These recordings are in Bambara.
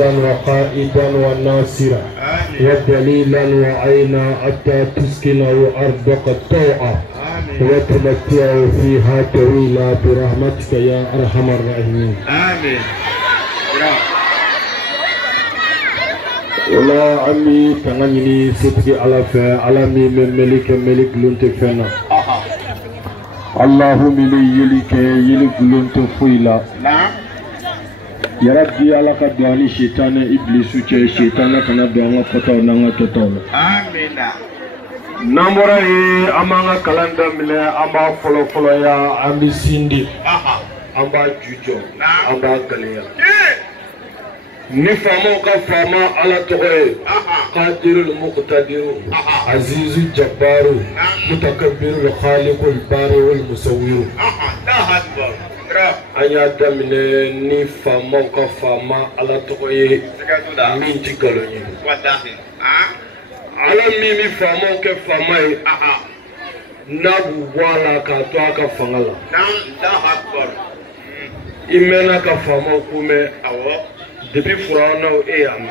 سيدا وقائدا وناصرا ودليلا وعينا حتى تسكنه أرضك طوعا وتمتعه فيها طويلا برحمتك يا أرحم الراحمين. آمين. ولا عمي تغني سبكي على عالمي من ملك لنت فينا. اللهم يليك لنت فيلا. نعم. يا ربي على كدواني شيطان إبليس شيطان كنا دونا فتاة نعى تطاول. آمين. نمبر أمانا كلامنا ملا أما فلو يا أمي سيندي. أما جوجو. أما غليا. نفهمه كفهمه على توعي قادر المقتدر عزيز الجبار متكبر الخالق البارئ والمصور أيا دمنا نفهمه كفهمه على توعي من تقولني على ميمي فهمه كفهمه نابو ولا كاتوا كفهمه إمنا كفهمه كومه depuis Furana et Yam.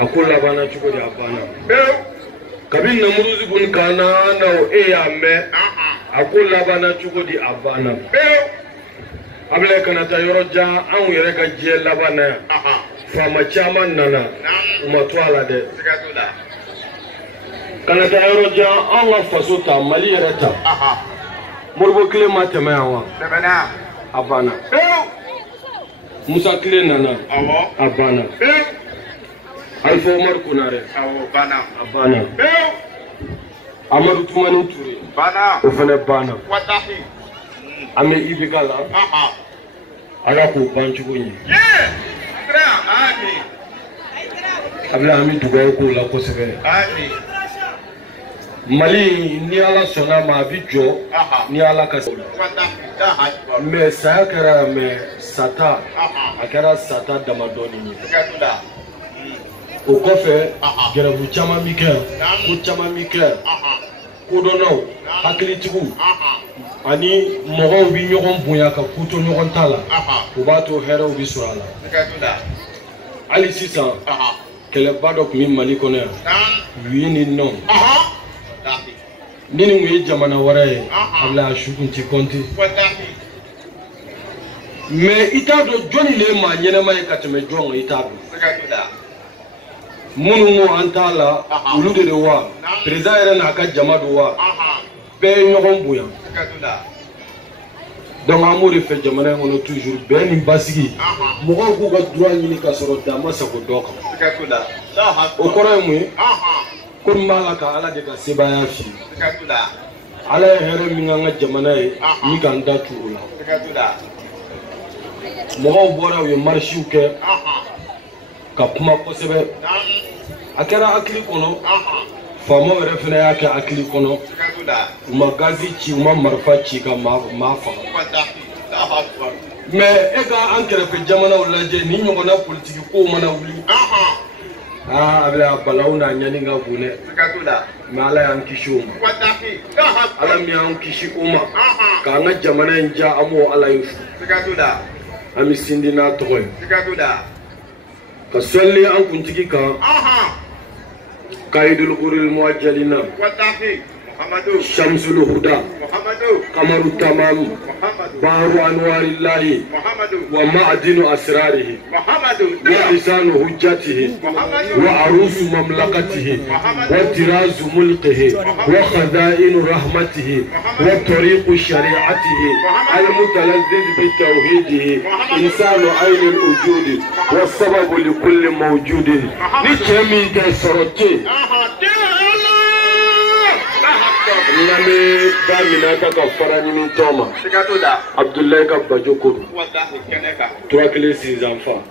Akula bana chuko di abana. Kabin namuruzi bunkana na e Yame. Akula bana chuko di abana. Abele kana tayoroja an yere ka je labana. Fama chama nana. Umatwala de. Kana tayoroja Allah fasuta mali yereta. Murbo kile matema yawa. Abana. Musa Kile Nana, Abana, Alpha Omar Kunare, Abana, Amadou Toumani Touré, Ofane Bana, Ame Ibigala, Alaku Banchuguni, Abla Ami Dugaku La Koseve, Mali ni ala sona ma bijo ni ala kasolo me sakara me sata akara sata damadoni ni o kofe gerabu chama mikel ko chama mikel ko dono hakilitigu ani mogo bi nyogon bunya ka kuto nyogon tala ko bato hero bi surala ali sisa kele badok mi mali kone wini non nini ngwe jamana waraye abla shukunti konti me ita do joni le ma nyene ma yakatme jonga ita do munu mo antala ulude de wa president era na ka jamadu wa be nyogon buya donc amour fe jamana ngono toujours ben basigi mo ko ko droit ni ka soro dama sa ko doka o kora mu kun malaka ala de ka sebaya fi ala here mi nga jamana e mi kan da tuula mo bora we marshi ke ka kuma ko sebe akara akli kono famo refena yake akli kono magazi ci ma marfa ci ka ma fa me ega ankere fe jamana wala je ni nyongo na politique ko mana wuli abla balauna nyani nga bune mala yan kishuma ala mi yan kishuma ka nga jamana nja amo ala yufu ami sindina toy ka solli an kuntiki ka kaidul quril muajjalina شمس الهدى قمر التمام بحر أنوار الله ومعدن أسراره ولسان حجته وعروس مملكته وطراز ملكه وخزائن رحمته وطريق شريعته المتلذذ بتوحيده إنسان عين الوجود والسبب لكل موجود نجمي كسرتي Nami Damina ka farani min toma. Abdoulaye ka bajoko. 3 clés 6 enfants.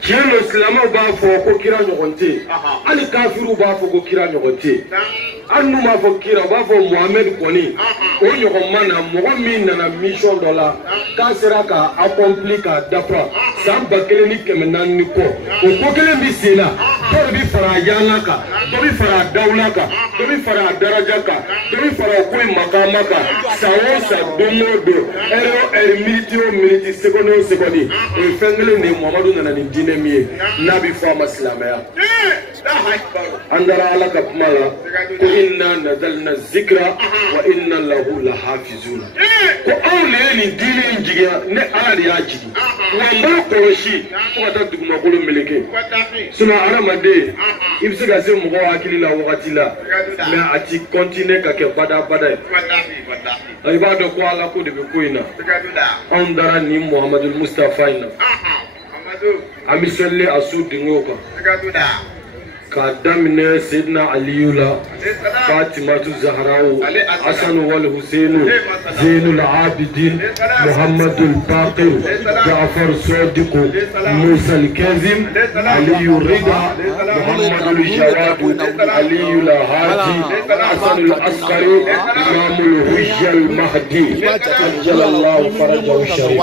Tiens le islam ba fo ko kira nyogonte. Ali kafiru ba fo ko kira nyogonte. Anu ma fo kira ba fo Mohamed Koni. O nyogon mana mo min na mission dola. Ka sera ka accompli ka dapra. Samba kele ni kemenan ni ko. O ko kele bi sina. dɔ bi fara yanga kan dɔ bi fara dawla kan dɔ bi fara daraja kan dɔ bi fara ko makama kan san o san don o don ɛri miniti o miniti sekondi o sekondi o ye fɛn kelen de ye Muhamadu nana ni diinɛ min ye n'a bi fɔ a ma silamɛya an dara Ala ka kuma la ko inna nazalna zikra wa inna lahu lahafizun ko anw de ye nin diinɛ in jigiya ne Ala de y'a jigi wa n b'a kɔlɔsi fo ka taa dugumakolo meleke sinon adamaden i bɛ se ka se mɔgɔw hakili la wagati la mais a ti continuer ka kɛ badabada ye i b'a dɔn ko Ala ko de bɛ ko in na anw dara nin Muhamadu Mustafa in na an bɛ sɔli a su dingo kan ka daminɛ Seydina Aliyu la Fatimatu Zahrawu Hasanu wal Huseinu Zainul Abidin Muhammadul Baqir Ja'far Sadiku Musa al-Kazim Aliyu Rida Muhammadul Jawad Aliyu Lahadi Hasanul Askari Imamul Hujjal Mahdi Ajjalallahu farajahu sharif.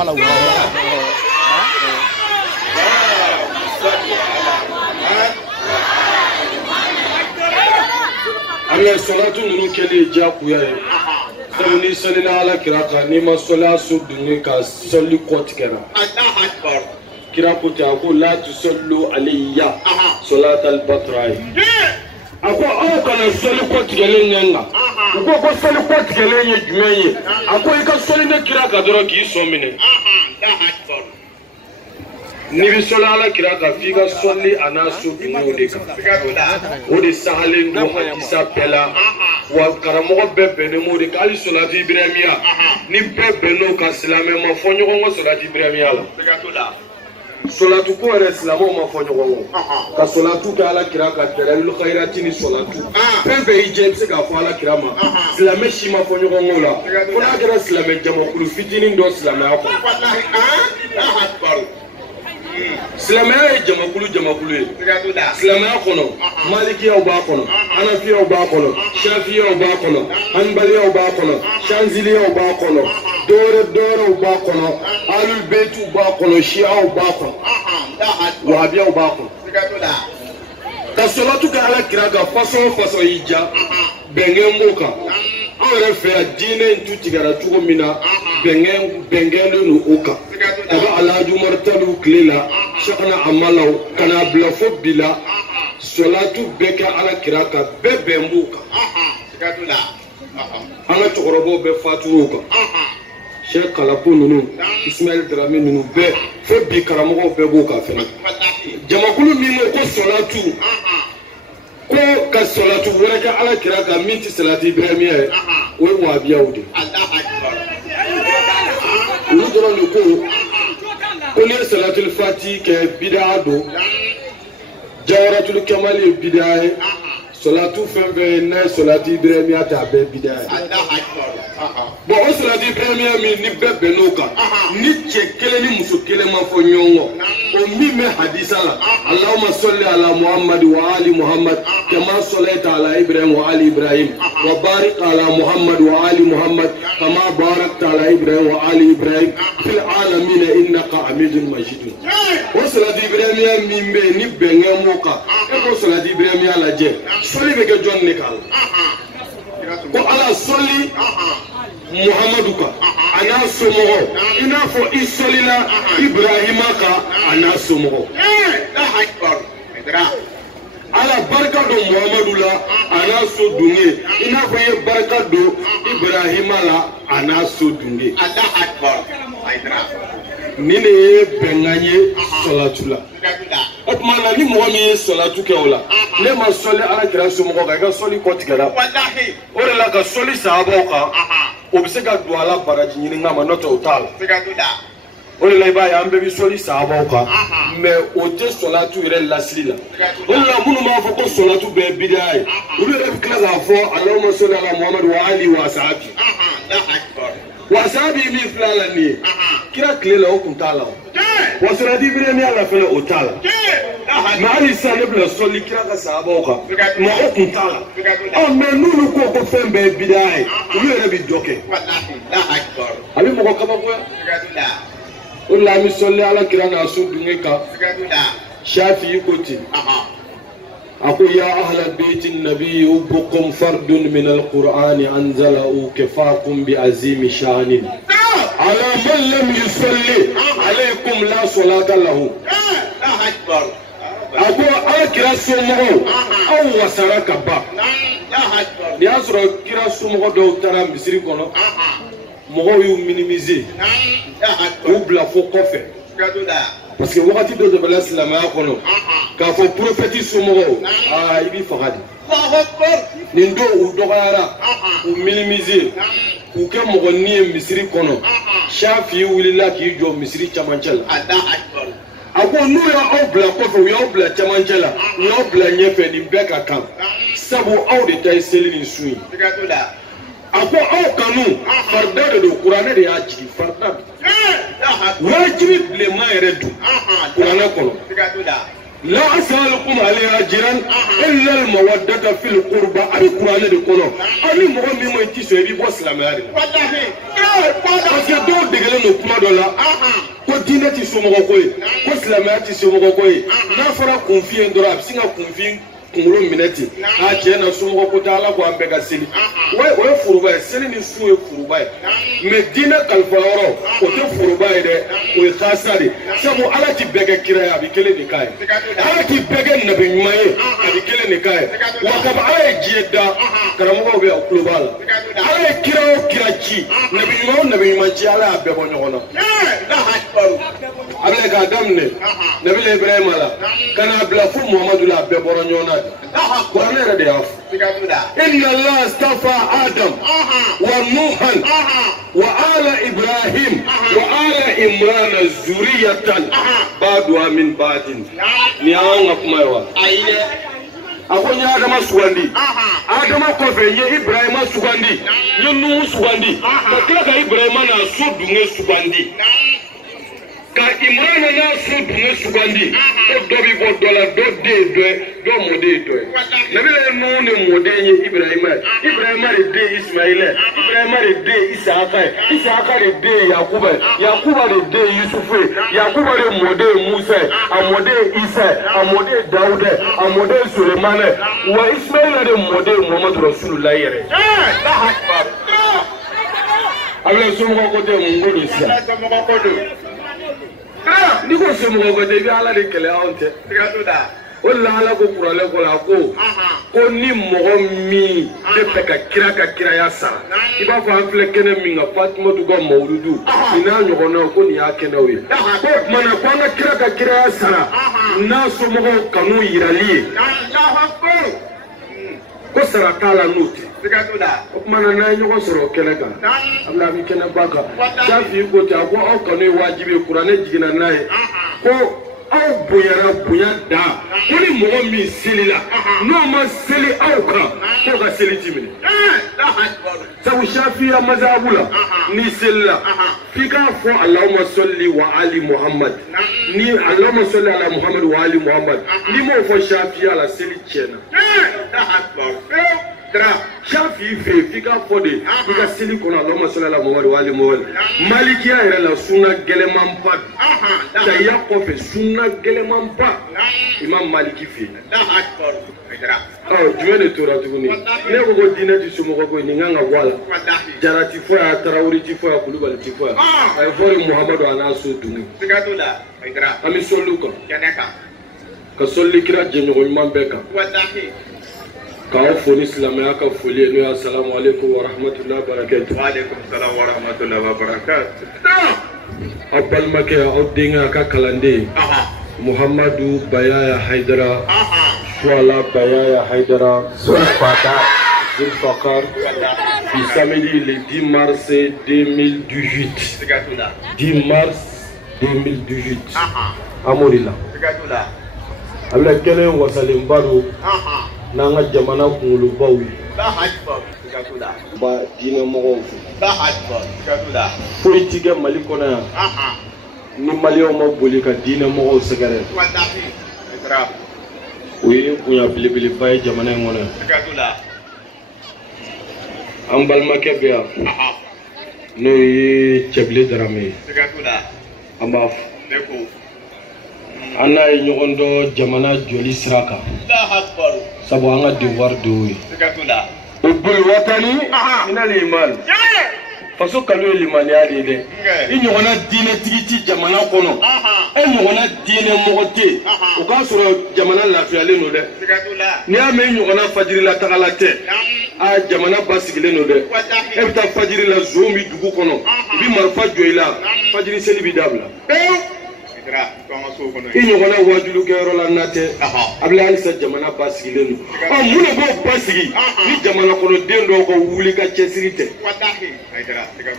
Allah salatu nunu kele jakuya ye sabu ni salila Ala kira kan ni ma sola so dunni ka soli koti kera kira ko ta ko la tusallu alayya salat al-batra ako aw kana soli koti kele nyanga ko soli koti kele nye jumenye ako I ka soli ne kira ka doro ki so mine ni bi sola Ala kira ka fi ka soli ana so dunni de ka o de sahalen do hadisa pela wa karamogo bɛɛ bɛnnen m'o de kan hali solati Ibrahimiya ni bɛɛ bɛnn'o kan silamɛ ma fɔ ɲɔgɔn kɔ solati Ibrahimiya la solatu ko yɛrɛ silamɛw ma fɔ ɲɔgɔn kɔ ka solatu kɛ Ala kira ka dalailul khairati ni solatu fɛn fɛn y'i jɛ I bɛ se k'a fɔ Ala kira ma silamɛ si ma fɔ ɲɔgɔn kɔ la fo n'a kɛra silamɛ jamakulu fitinin dɔ silamɛya kɔnɔ silamɛya ye jamakulu ye silamɛya kɔnɔ malikiyaw b'a kɔnɔ hanafiyaw b'a kɔnɔ shafiyaw b'a kɔnɔ hanbaliyaw b'a kɔnɔ shanziliyaw b'a kɔnɔ dɔwɛrɛw b'a kɔnɔ alul beitu b'a kɔnɔ shiaw b'a kɔnɔ wahabiyaw b'a kɔnɔ ka salatu kɛ Ala kira ka façon y'i ja bɛngɛn b'o kan anw yɛrɛ fɛ yan diinɛ in tu tigɛra cogo min na bɛngɛn don o kan ka bɔ Alhaji Umaru Taliw tile la Sheikhna Amalaw ka n'a bila fo bi la salatu bɛɛ kɛ Ala kira kan bɛɛ bɛn b'o kan an ka cɛkɔrɔbaw bɛɛ faturu o kan Sheikh Kalapo ninnu Ismail Drame ninnu bɛɛ fo bi karamɔgɔw bɛɛ b'o kan fɛnɛ jamakulu min ko salatu ko ka salatu wɛrɛ kɛ Ala kira kan min tɛ salati Ibrahimiya ye o ye wahabiyaw de olu dɔrɔn de ko ni ye salatul fati kɛ bid'a don Jawharatul Kamal ye bid'a ye salatu fɛn fɛn n'a ye salati Ibrahimiya ta a bɛɛ bid'a ye bon o salati Ibrahimiya min ni bɛɛ bɛnn'o kan ni cɛ kelen ni muso kelen ma fɔ ɲɔgɔn kɔ o min bɛ hadisa la Allahumma salli ala Muhammad wa ali Muhammad kama sallaita ala Ibrahim wa ali Ibrahim wa barik ala Muhammad wa ali Muhammad kama barakta ala Ibrahim wa ali Ibrahim fil alamin innaka hamidun majid o salati Ibrahimiya min bɛ ni bɛngɛn m'o kan e ko salati Ibrahimiya lajɛ soli bɛ kɛ jɔn de kan ko Ala soli Muhammadu kan a n'a somɔgɔw I n'a fɔ I solila Ibrahima kan a n'a somɔgɔw Ala barika don Muhammadu la a n'a so dunge I n'a fɔ I ye barika don Ibrahima la a n'a so dunge ni ne ye bɛnkan ye salatu la o tuma na ni mɔgɔ min ye salatu kɛ o la ne ma sɔli Ala kira somɔgɔw kan I ka sɔli kɔ tigɛra o de la ka sɔli sahabaw kan o bɛ se ka don Ala baraji ɲini kama n'o tɛ o t'a la o de la I b'a ye an bɛɛ bɛ sɔli sahabaw kan mais o tɛ salatu yɛrɛ lasili la o de la minnu b'a fɔ ko salatu bɛɛ ye bid'a ye olu yɛrɛ bɛ tila k'a fɔ Allahumma salli ala Muhammad wa ali wa ashabi wa ashabi min filɛ la nin ye kira tile la o kun t'a la wa salati Ibrahimiya la fɛnɛ o t'a la mais hali sisan ne bɛna sɔli kira ka sahabaw kan mais o kun t'a la mais n'olu ko ko fɛn bɛɛ ye bid'a ye olu yɛrɛ bɛ dɔ kɛ a bɛ mɔgɔ kabakoya o de la an bɛ sɔli Ala kira n'a so dunge kan Shafi'i ko ten أقول يا أهل بيت النبي أبكم فرد من القرآن أنزله كفاكم بعظيم شان على من لم يصلي عليكم لا صلاة له. أقول أكرا سمعوا أو وسرك با ياسر كرا سمعوا دو ترى مسيري كنا مغو يمينيميزي ou bla fo kɔfɛ parce que wagati dɔ de bɛla silamɛya kɔnɔ k'a fɔ prophète somɔgɔw i b'i faga de nin don u dɔgɔyara u minimiser k'u kɛ mɔgɔ ni ye misiri kɔnɔ Shafi wulila k'i jɔ misiri camancɛ la a ko n'u y'aw bila kɔfɛ u y'aw bila camancɛ la u y'aw bila ɲɛfɛ nin bɛɛ ka kan sabu aw de ta ye seli ni su ye a ko aw kanu farida de don kuranɛ de y'a jigi farida wajibi bilenman yɛrɛ don kuranɛ kɔnɔ la asalukum alayha ajran illa al mawaddata fil qurba abi kuranɛ de kɔnɔ ani mɔgɔ min ma i ti sɔn i b'i bɔ silamɛya de la parce que dɔw degelen don kuma dɔ la ko diinɛ ti somɔgɔ ko ye ko silamɛya ti somɔgɔ ko ye n'a fɔra kunfin ye dɔrɔn a bɛ sin ka kunfin kunkolo minɛ ten a cɛ na somɔgɔ ko tɛ ala ko an bɛɛ ka seli o ye foroba ye seli ni su ye foroba ye mais diinɛ kalifa yɔrɔ o tɛ foroba ye dɛ o ye kaasa de sabu ala ti bɛɛ kɛ kira ye a bɛ kelen de k'a ye ala ti bɛɛ kɛ nabi ɲuman ye a bɛ kelen de k'a ye wa kabi ala ye diɲɛ da karamɔgɔw bɛ yan tulo b'a la ala ye kira o kira ci nabi ɲuman o nabi ɲuman ci ala y'a bɛɛ bɔ ɲɔgɔn na a bɛ k'a daminɛ nabi Ibrahima la ka n'a bila fo Muhamadu la a bɛɛ bɔra ɲɔgɔn na kuranɛ yɛrɛ de y'a fɔ inna Allah astafa Adam wa Nuhan wa ala Ibrahim wa ala Imran zuriyatan ba'duha min ba'din ni y'anw ka kuma ye wa a ko n ye Adama sugandi Adama kɔfɛ n ye Ibrahima sugandi n ye Nuhu sugandi ka tila ka Ibrahima n'a so dunge sugandi ka Imran n'a so dunge sugandi ko dɔ bɛ bɔ dɔ la dɔ den ye dɔ ye dɔ mɔden ye dɔ ye nabi ye Nuhu ni mɔden ye Ibrahima ye Ibrahima de den ye Ismaïla ye Ibrahima de den ye Isaka ye Isaka de den ye Yakuba ye Yakuba de den ye Yusufu ye Yakuba de mɔden ye Musa ye a mɔden ye Isa ye a mɔden ye Dawuda ye a mɔden ye Sulemana ye wa Ismaïla de mɔden ye Muhammadu Rasulullah yɛrɛ a bɛ somɔgɔ ko tɛ mun ko don sisan ni ko somɔgɔ ko tɛ i bɛ ala de kɛlɛ anw tɛ o de la ala ko kuranɛ kɔnɔ a ko ni mɔgɔ min bɛ fɛ ka kiraya sara i b'a fɔ an filɛ kɛnɛ min kan Fatumatu ka mawuludu nin n'a ɲɔgɔnnaw ko nin y'a kɛnɛw ye ko o tuma na ko an ka kiraya sara n'a somɔgɔw kanu yirali ye ko sara t'a la n'o tɛ o tuma na n'an ye ɲɔgɔn sɔrɔ kɛnɛ kan a bɛ min kɛnɛ ba kan Shafi ko ten a ko aw kanu ye wajibi ye kuranɛ jiginna n'a ye ko aw bonyara bonya da ko ni mɔgɔ min selila n'o ma seli aw kan k'o ka seli ti minɛ sabu Shafiya mazhabu la ni selila f'i k'a fɔ Allahumma salli wa ali Muhammad ni Allahumma salli ala Muhammad wa ali Muhammad ni m'o fɔ Shafiya la seli tiɲɛna Shafi fɛ f'i k'a fɔ de i ka seli kɔnɔ Allahumma salli ala Muhammad wa ali Muhammad Malikiya yɛrɛ la sunna gɛlɛman ba Sariya kɔfɛ sunna gɛlɛman ba Imam Maliki fɛ jumɛn de tora tuguni ne ko diinɛ ti somɔgɔ ko nin kan ka bɔ a la Jara ti fɔ yan Tarawele ti fɔ yan Kulubali ti fɔ yan a ye fɔli Muhamadu a n'a so dunni an bɛ sɔliw kan ka sɔli kira jɛɲɔgɔn ɲuman bɛɛ kan k'aw fo ni silamɛya ka foli ye n'o ye assalamu alaikum wa rahmatullahi wa barakatuh. Wa alaikum salam wa rahmatullahi wa barakatuh. Aw balimakɛ aw denkɛ a ka kalanden Muhamadu Bayaya Haidara Suala Bayaya Haidara Zulfakar du samedi le 10 mars 2018 10 mars 2018 Amorila a bɛna kɛnɛ wasalenba don n'an ka jamana kunkolobaw ye ba diinɛ mɔgɔw fɛ foyi ti kɛ Mali kɔnɔ yan ni Maliyɛnw ma boli ka diinɛ mɔgɔw sɛgɛrɛ o ye bonya belebeleba ye jamana in kɔnɔ yan an balimakɛ bɛ yan n'o ye Cɛbile Darame ye an b'a fɔ ana yi ɲɔgɔn dɔ jamana joli sira kan sabu an ka devoir de y'o ye o boli watani ina liman faso kalo ye limaniya de ye dɛ i ɲɔgɔnna diinɛtigi ti jamana kɔnɔ e ɲɔgɔnna diinɛmɔgɔ tɛ yen o k'a sɔrɔ jamana lafiyalen don dɛ n'i y'a mɛn i ɲɔgɔnna fajirila tagala tɛ a jamana basigilen don dɛ e bɛ taa fajiri la zon bi dugu kɔnɔ i bi marifa jɔ i la fajiri seli bi dabila i ɲɔgɔnna wajulukɛyɔrɔ la natɛ a bɛ halisa jamana basigilen don mun de b'o basigi ni jamana kɔnɔden dɔw ka wuli ka cɛsiri tɛ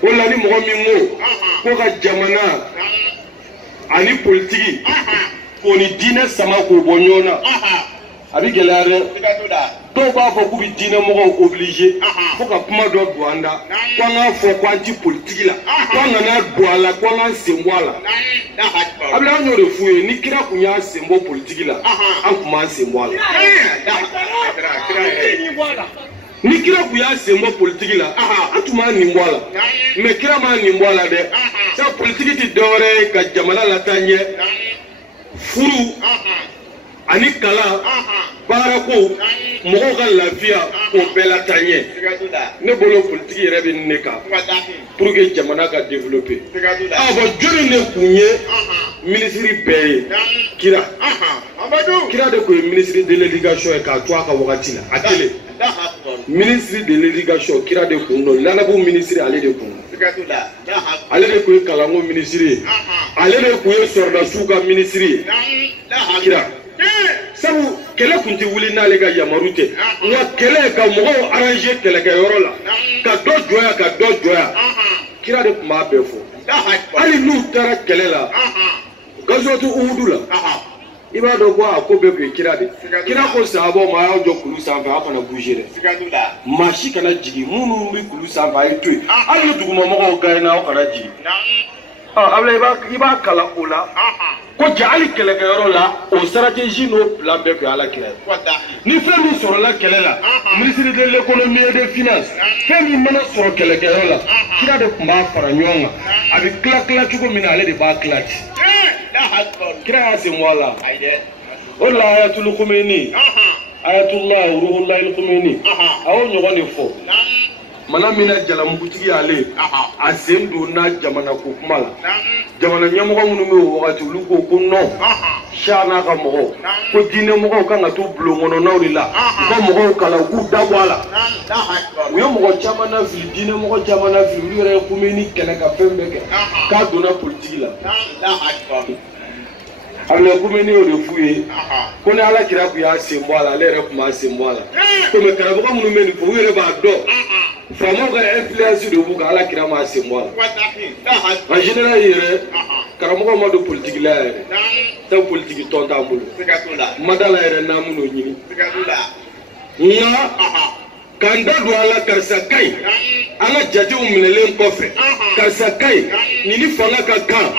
o la ni mɔgɔ min ko ka jamana ani politiki k'o ni diinɛ sama k'o bɔ ɲɔgɔn na a bɛ gɛlɛya dɛ dɔw b'a fɔ k'u bɛ diinɛmɔgɔw oblige fo ka kuma dɔ don an da ko an k'a fɔ ko an ti politiki la ko an kana don a la ko an k'an sen bɔ a la a bɛ an y'o de f'u ye ni kira kun y'a sen bɔ politiki la an kun b'an sen bɔ a la ni kira kun y'a sen bɔ politiki la an tun b'an nin bɔ a la mɛ kira m'a nin bɔ a la dɛ sabu politiki ti dɔwɛrɛ ye ka jamana lataa ɲɛ furu ani kalan baarako mɔgɔw ka lafiya k'o bɛɛ lataa ɲɛ ne bolo politiki yɛrɛ bɛ ne kan pour que jamana ka développer bon joli de kun ye minisiri bɛɛ ye kira kira de kun ye ministre de l'éducation ye k'a to a ka wagati la a kelen ministre de l'éducation kira de kun don lanabu ministre ale de kun ale de kun ye kalanko ministre ye ale de kun ye sɔrɔdasiw ka ministre ye kira sabu kɛlɛ kun tɛ wuli n'ale ka yamaru tɛ nka kɛlɛ ka mɔgɔw arranger kɛlɛkɛyɔrɔ la ka dɔ jɔya ka dɔ jɔya kira de tun b'a bɛɛ fɔ hali n'u taara kɛlɛ la gazwatu uhudu la i b'a dɔn ko a ko bɛɛ kun ye kira de kira ko sahabaw ma a y'aw jɔ kulu sanfɛ a kana bouger dɛ maa si kana jigin minnu bɛ kulu sanfɛ a ye to yen hali ni dugumamɔgɔw gagné aw kana jigin abla i b'a kalan o la ko ja hali kɛlɛkɛyɔrɔ la o stratégie n'o plan bɛɛ kun ye ala kira ye ni fɛn min sɔrɔla kɛlɛ la ministre de l'économie et des finances fɛn min mana sɔrɔ kɛlɛkɛyɔrɔ la kira de tun b'a fara ɲɔgɔn kan a bɛ tila cogo min na ale de b'a tila ten kira y'a sen bɔ a la o de la ayatul Khomeini ayatullah ruhullah Khomeini a y'o ɲɔgɔn de fɔ mana min na jalamugutigi y'ale a sen don n'a jamana ko kuma la jamana ɲɛmɔgɔ minnu bɛ o wagati olu ko ko non siya n'a ka mɔgɔw ko diinɛmɔgɔw kan ka to bulon kɔnɔnaw de la u ka mɔgɔw kalan u k'u dabɔ a la u ye mɔgɔ caman lafili diinɛmɔgɔ caman lafili olu yɛrɛ ye Khomeini kɛlɛ ka fɛn bɛɛ kɛ k'a donna politiki la ale Khomeini y'o de f'u ye ko ni ala kira kun y'a sen bɔ a la ale yɛrɛ kun b'a sen bɔ a la komi karamɔgɔ minnu bɛ nin fɔ u yɛrɛ b'a dɔn faamaw ka influence de b'u kan ala kira m'a sen bɔ a la en général yɛrɛ karamɔgɔ ma don politiki la yɛrɛ sabu politiki tɔn t'an bolo madala yɛrɛ n'an min'o ɲini nka k'an da don a la karisa ka ɲi an ka jatew minɛlen kɔfɛ karisa ka ɲi nin ni fanga ka kan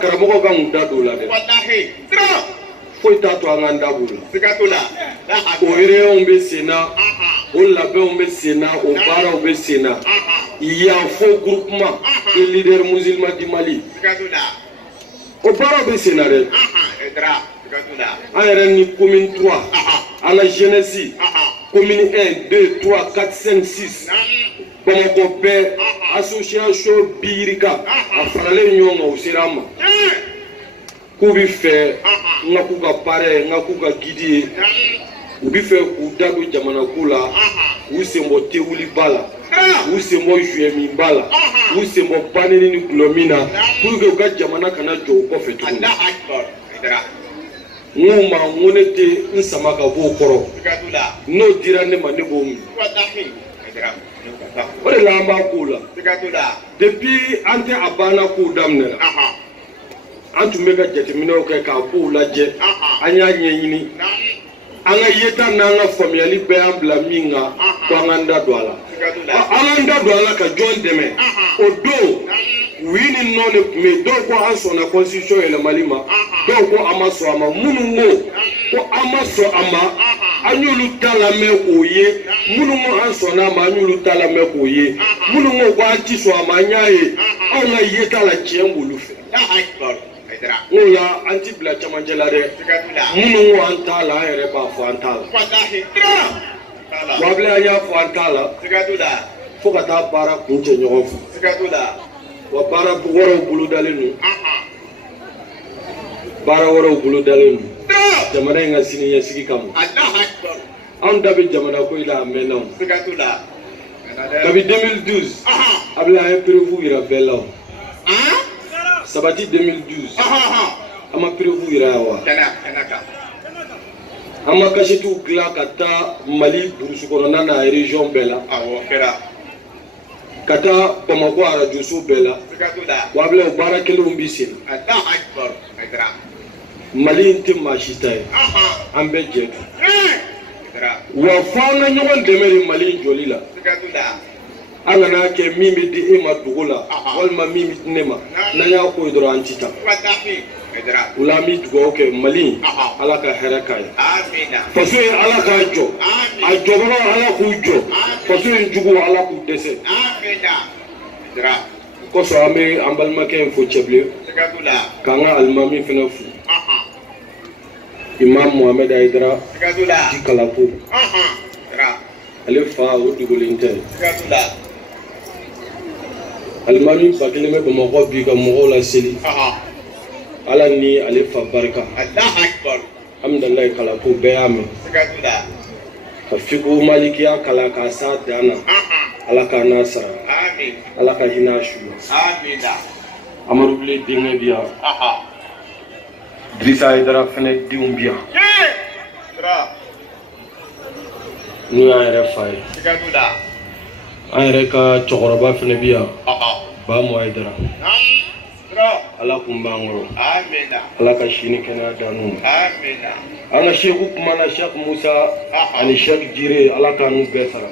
karamɔgɔ ka mun da don o la dɛ foyi t'a to an k'an da b'o la o réunions bɛ sen na o labɛnw bɛ sen na o baaraw bɛ sen na yan fo groupement des leaders musulmans du Mali o baaraw bɛ sen na dɛ an yɛrɛ ni commune 3 an ka jeunesse commune 1 2 3 4 5 6 Bamakɔ bɛɛ association Birika a faralen ɲɔgɔn kan u sera an ma k'u bɛ fɛ n ka k'u ka baara ye n ka k'u ka guide ye u bɛ fɛ k'u da don jamana ko la k'u sen bɔ tewuliba la k'u sen bɔ juillet-ba la k'u sen bɔ banini ni gulɔmin na pour que u ka jamana kana jɔ u kɔfɛ tuguni n k'u ma n ko ne tɛ n sama ka bɔ o kɔrɔ n'o dira ne ma ne b'o min o de la an b'a k'o la depuis an tɛ a banna k'o daminɛna an tun bɛ ka jateminɛw kɛ k'a kow lajɛ an y'a ɲɛɲini an ka yeta n'an ka faamuyali bɛɛ y'an bila min kan ko an k'an da don a la an k'an da don a la ka jɔn dɛmɛ o don oui ni non de tun bɛ yen dɔw ko an sɔnna constitution yɛlɛmali ma dɔw ko an ma sɔn a ma minnu ko an ma sɔn a ma an y'olu ta lamɛn k'o ye minnu ko an sɔnna a ma an y'olu ta lamɛn k'o ye minnu ko an ti sɔn a ma an y'a ye anw ka yeta la tiɲɛ b'olu fɛ n'o ya an ti bila camancɛ la dɛ minnu ko an t'a la an yɛrɛ b'a fɔ an t'a la wabila an y'a fɔ an t'a la fo ka taa baara kun cɛ ɲɔgɔn fɛ wa baara wɛrɛw bolo dalen don baara wɛrɛw bolo dalen don jamana in ka sini ɲɛsigi kama anw da bɛ jamana ko la a mɛnna o kabi 2012 a bɛ an ye perewu yira bɛɛ la o sabati 2012 an ma perewu yira yan wa an ma kasitiw dilan ka taa Mali burusi kɔnɔna na région bɛɛ la ka taa Bamako arajoso bɛɛ la wa bila o baara kelenw bi sen Mali in tɛ maa si ta ye an bɛ jɛ wa fo an ka ɲɔgɔn dɛmɛ de Mali in jɔli la an kana kɛ min bɛ di e ma dogo la walima min bɛ di ne ma n'an y'a ko ye dɔrɔn an ti taa o la an bɛ dugawu kɛ Mali Ala ka hɛrɛ k'a ye faso ye Ala k'a jɔ a jɔbagaw Ala k'u jɔ faso in jugu Ala k'u dɛsɛ kosɔn an bɛ an balimakɛ in fo cɛbilen k'an ka alimami fana fo Imam Mohamed Aidara di Kalako ale fa o dogolen tɛ alimami ba kelen bɛ Bamakɔ bi ka mɔgɔw laseli Ala ni ale fa barika alhamdulilayi Kalako bɛɛ y'a mɛn ka fiqhu malikiya kalan k'a s'a dan na Ala k'a n'a sara Ala ka hinɛ a su la Amadu Bile denkɛ bi yan Dirisa Aidara fɛnɛ denw bi yan n'o y'an yɛrɛ fa ye an yɛrɛ ka cɛkɔrɔba fɛnɛ bi yan Bamu Aidara Ala kun b'an kɔrɔ Ala ka sini kɛnɛya d'an n'u ma an ka seku kumana Sheikh Musa ani Sheikh Jire Ala ka n'u bɛɛ sara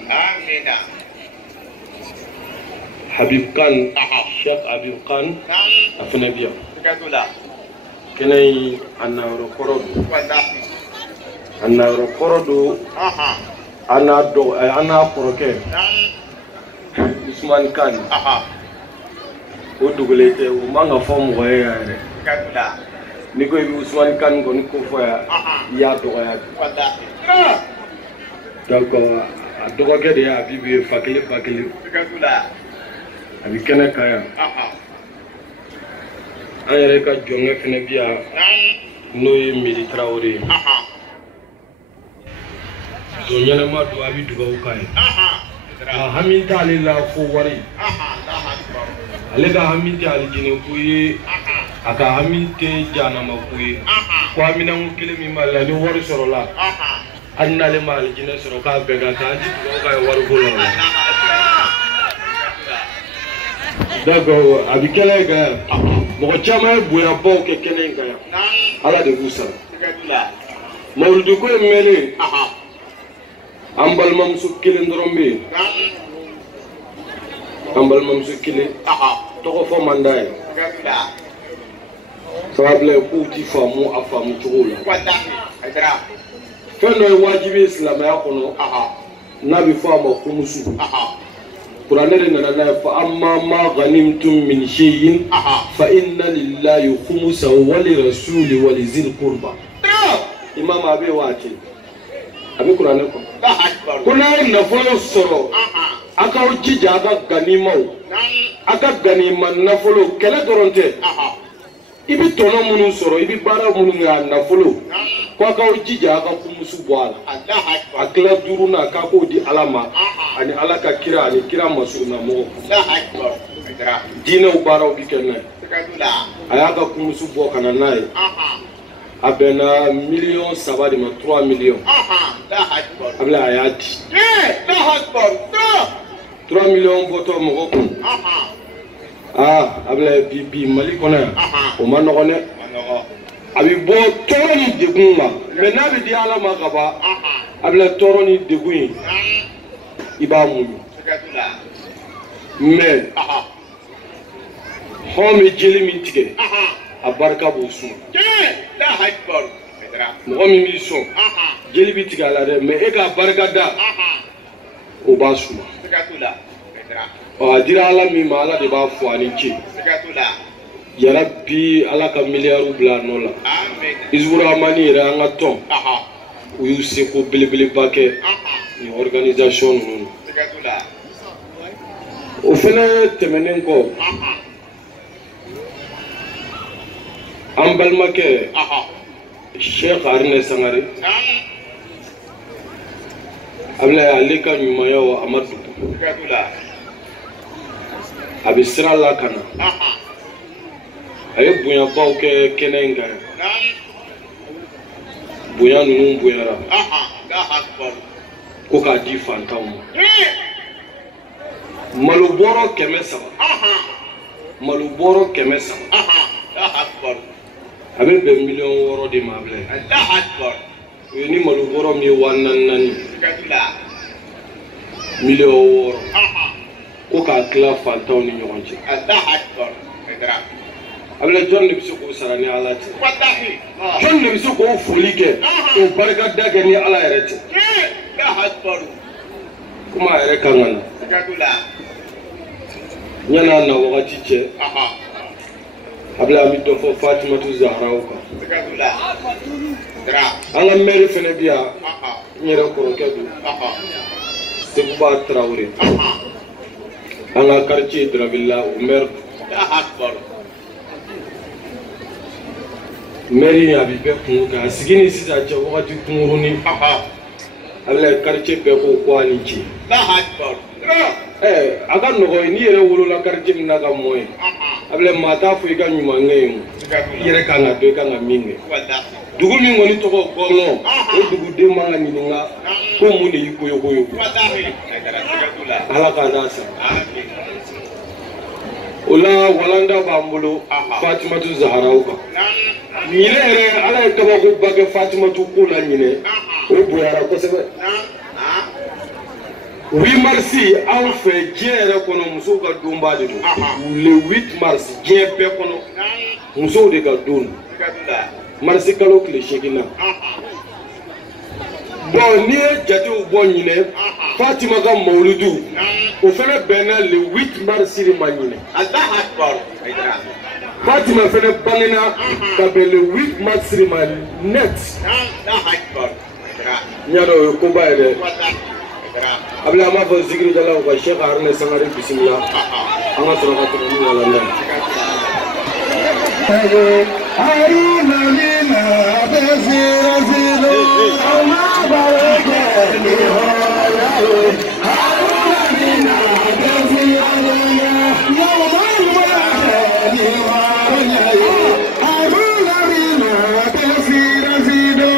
Habib Khan Sheikh Habib Khan a fɛnɛ bi yan kɛnɛ in a nayɔrɔ kɔrɔ don a nayɔrɔ kɔrɔ don an n'a kɔrɔkɛ Usman Khan o dogolen tɛ o man ka fɔ mɔgɔ ye yan yɛrɛ n'i ko i bɛ Usman Khan kɔni ko fɔ yan i y'a dɔgɔya donc a dɔgɔkɛ de ye Habibu ye fa kelen ba kelen a bɛ kɛnɛ kan yan an yɛrɛ ka jɔnkɛ fɛnɛ bi yan n'o ye Medi Traore ye jɔn ɲɛnama don a bɛ dugawu k'a ye a hami t'ale la fo wari ale ka hami tɛ alijinɛko ye a ka hami tɛ jahanamako ye ko haminanko kelen min b'ale la ni wari sɔrɔla hali n'ale ma alijinɛ sɔrɔ k'a bɛɛ ka kan an tɛ dugawu k'a ye wariko la o la d'accord a bɛ kɛnɛ in kan yan mɔgɔ caman ye bonyabaw kɛ kɛnɛ in kan yan Ala de b'u sara mawuludi ko in mɛnlen an balimamuso kelen dɔrɔn bɛ yen an balimamuso kelen tɔgɔ fɔ man d'a ye sababila k'u ti faamu a faamu cogo la fɛn dɔ ye wajibi ye silamɛya kɔnɔ n'a bɛ fɔ a ma kumusu kuranɛ de nana n'a ye fa amma ma ghanimtum min shay'in fa inna lillahi khumsahu wa lirasuli wa lizil qurba imam abe waati abe kuranɛ kɔnɔ ko n'a ye nafolo sɔrɔ a k'aw jija a ka ganimaw a ka ganima nafolo kɛlɛ dɔrɔn tɛ i bɛ tɔnɔ minnu sɔrɔ i bɛ baara minnu kɛ a nafolo ko a k'aw jija a ka kumusu bɔ a la a tila duurunan k'a k'o di Ala ma ani Ala ka kira ani kira masuruna mɔgɔ diinɛw baaraw bɛ kɛ n'a ye a y'a ka kumusu bɔ ka na n'a ye a bɛnna 3 millions a bɛ a y'a di 3 millions bɔtɔ mɔgɔ kun a bɛ bi Mali kɔnɔ yan o ma nɔgɔn dɛ a bɛ bɔ tɔɔrɔ ni degun ma mais n'a bɛ di Ala ma ka ban a bɛ tɔɔrɔ ni degun ye i b'a muɲu mais hɔn bɛ jeli min tigɛ a barika b'o suma mɔgɔ min b'i sɔn jeli bɛ tigɛ a la dɛ mais e k'a barika da o b'a suma a dira Ala min ma Ala de b'a fɔ ani ce ya rabbi ala ka miliyaru bla no la amen izbura mani ra nga ton u yusi ko bilibili bake ni organisation non o fele temenen ko ambal make Cheikh Arne Sangare abla alika nyumayo amadu abisra la kana aye bunya baw ke kenenga bunya nunu bunyara ko ka di fantaw maluboro kemesa maluboro kemesa abe be million woro de mable Allah akbar ni maluboro mi wannan million woro ko ka kla fantaw ni nyonje Allah akbar abla John ne bisu ko sarani ala ti wallahi John ne bisu ko fulike ko barka daga ni ala yarete Allah akbar kuma yare kangana nyana na wakati che abla mi do fo Fatima tu Zahra ko anga meri fene biya nyere ko kedu Sekuba Traoré anga quartier Dravilla Omer akbar meri ya bi be kun ka sigini sisa che wakati kumuruni abla quartier be ko kwani ci akbar aga nogo ni yere wolo la quartier na ga moy abla mata fu ga nyuma ngey yere kanga do kanga minge dugu mi ngoni to ko gono o dugu de manga ni nga ko mu ne yiko yo ala ka nasa ola walanda bambulo Fatima tu Zahra ko nyine ere ala ka ba ko bage Fatima tu kula nyine o boyara ko sebe 8 mars en fait diere kono muso ka domba de le 8 mars diebe kono muso de ka don mars kalo kle shekina bon ni jati u bon nyine Fatima ka mauludu o fele bena le 8 mars ri manyine Allah akbar Fatima fele bangena ka be le 8 mars ri man net Allah akbar nyaro ko bayre abla ma fa zikri dala ko Cheikh Arne Sangare bismillah anga sura ka ni wala na haruna lina bezira zilo ama baraka ni hoya haruna lina bezira ya mama ni hoya haruna lina bezira zilo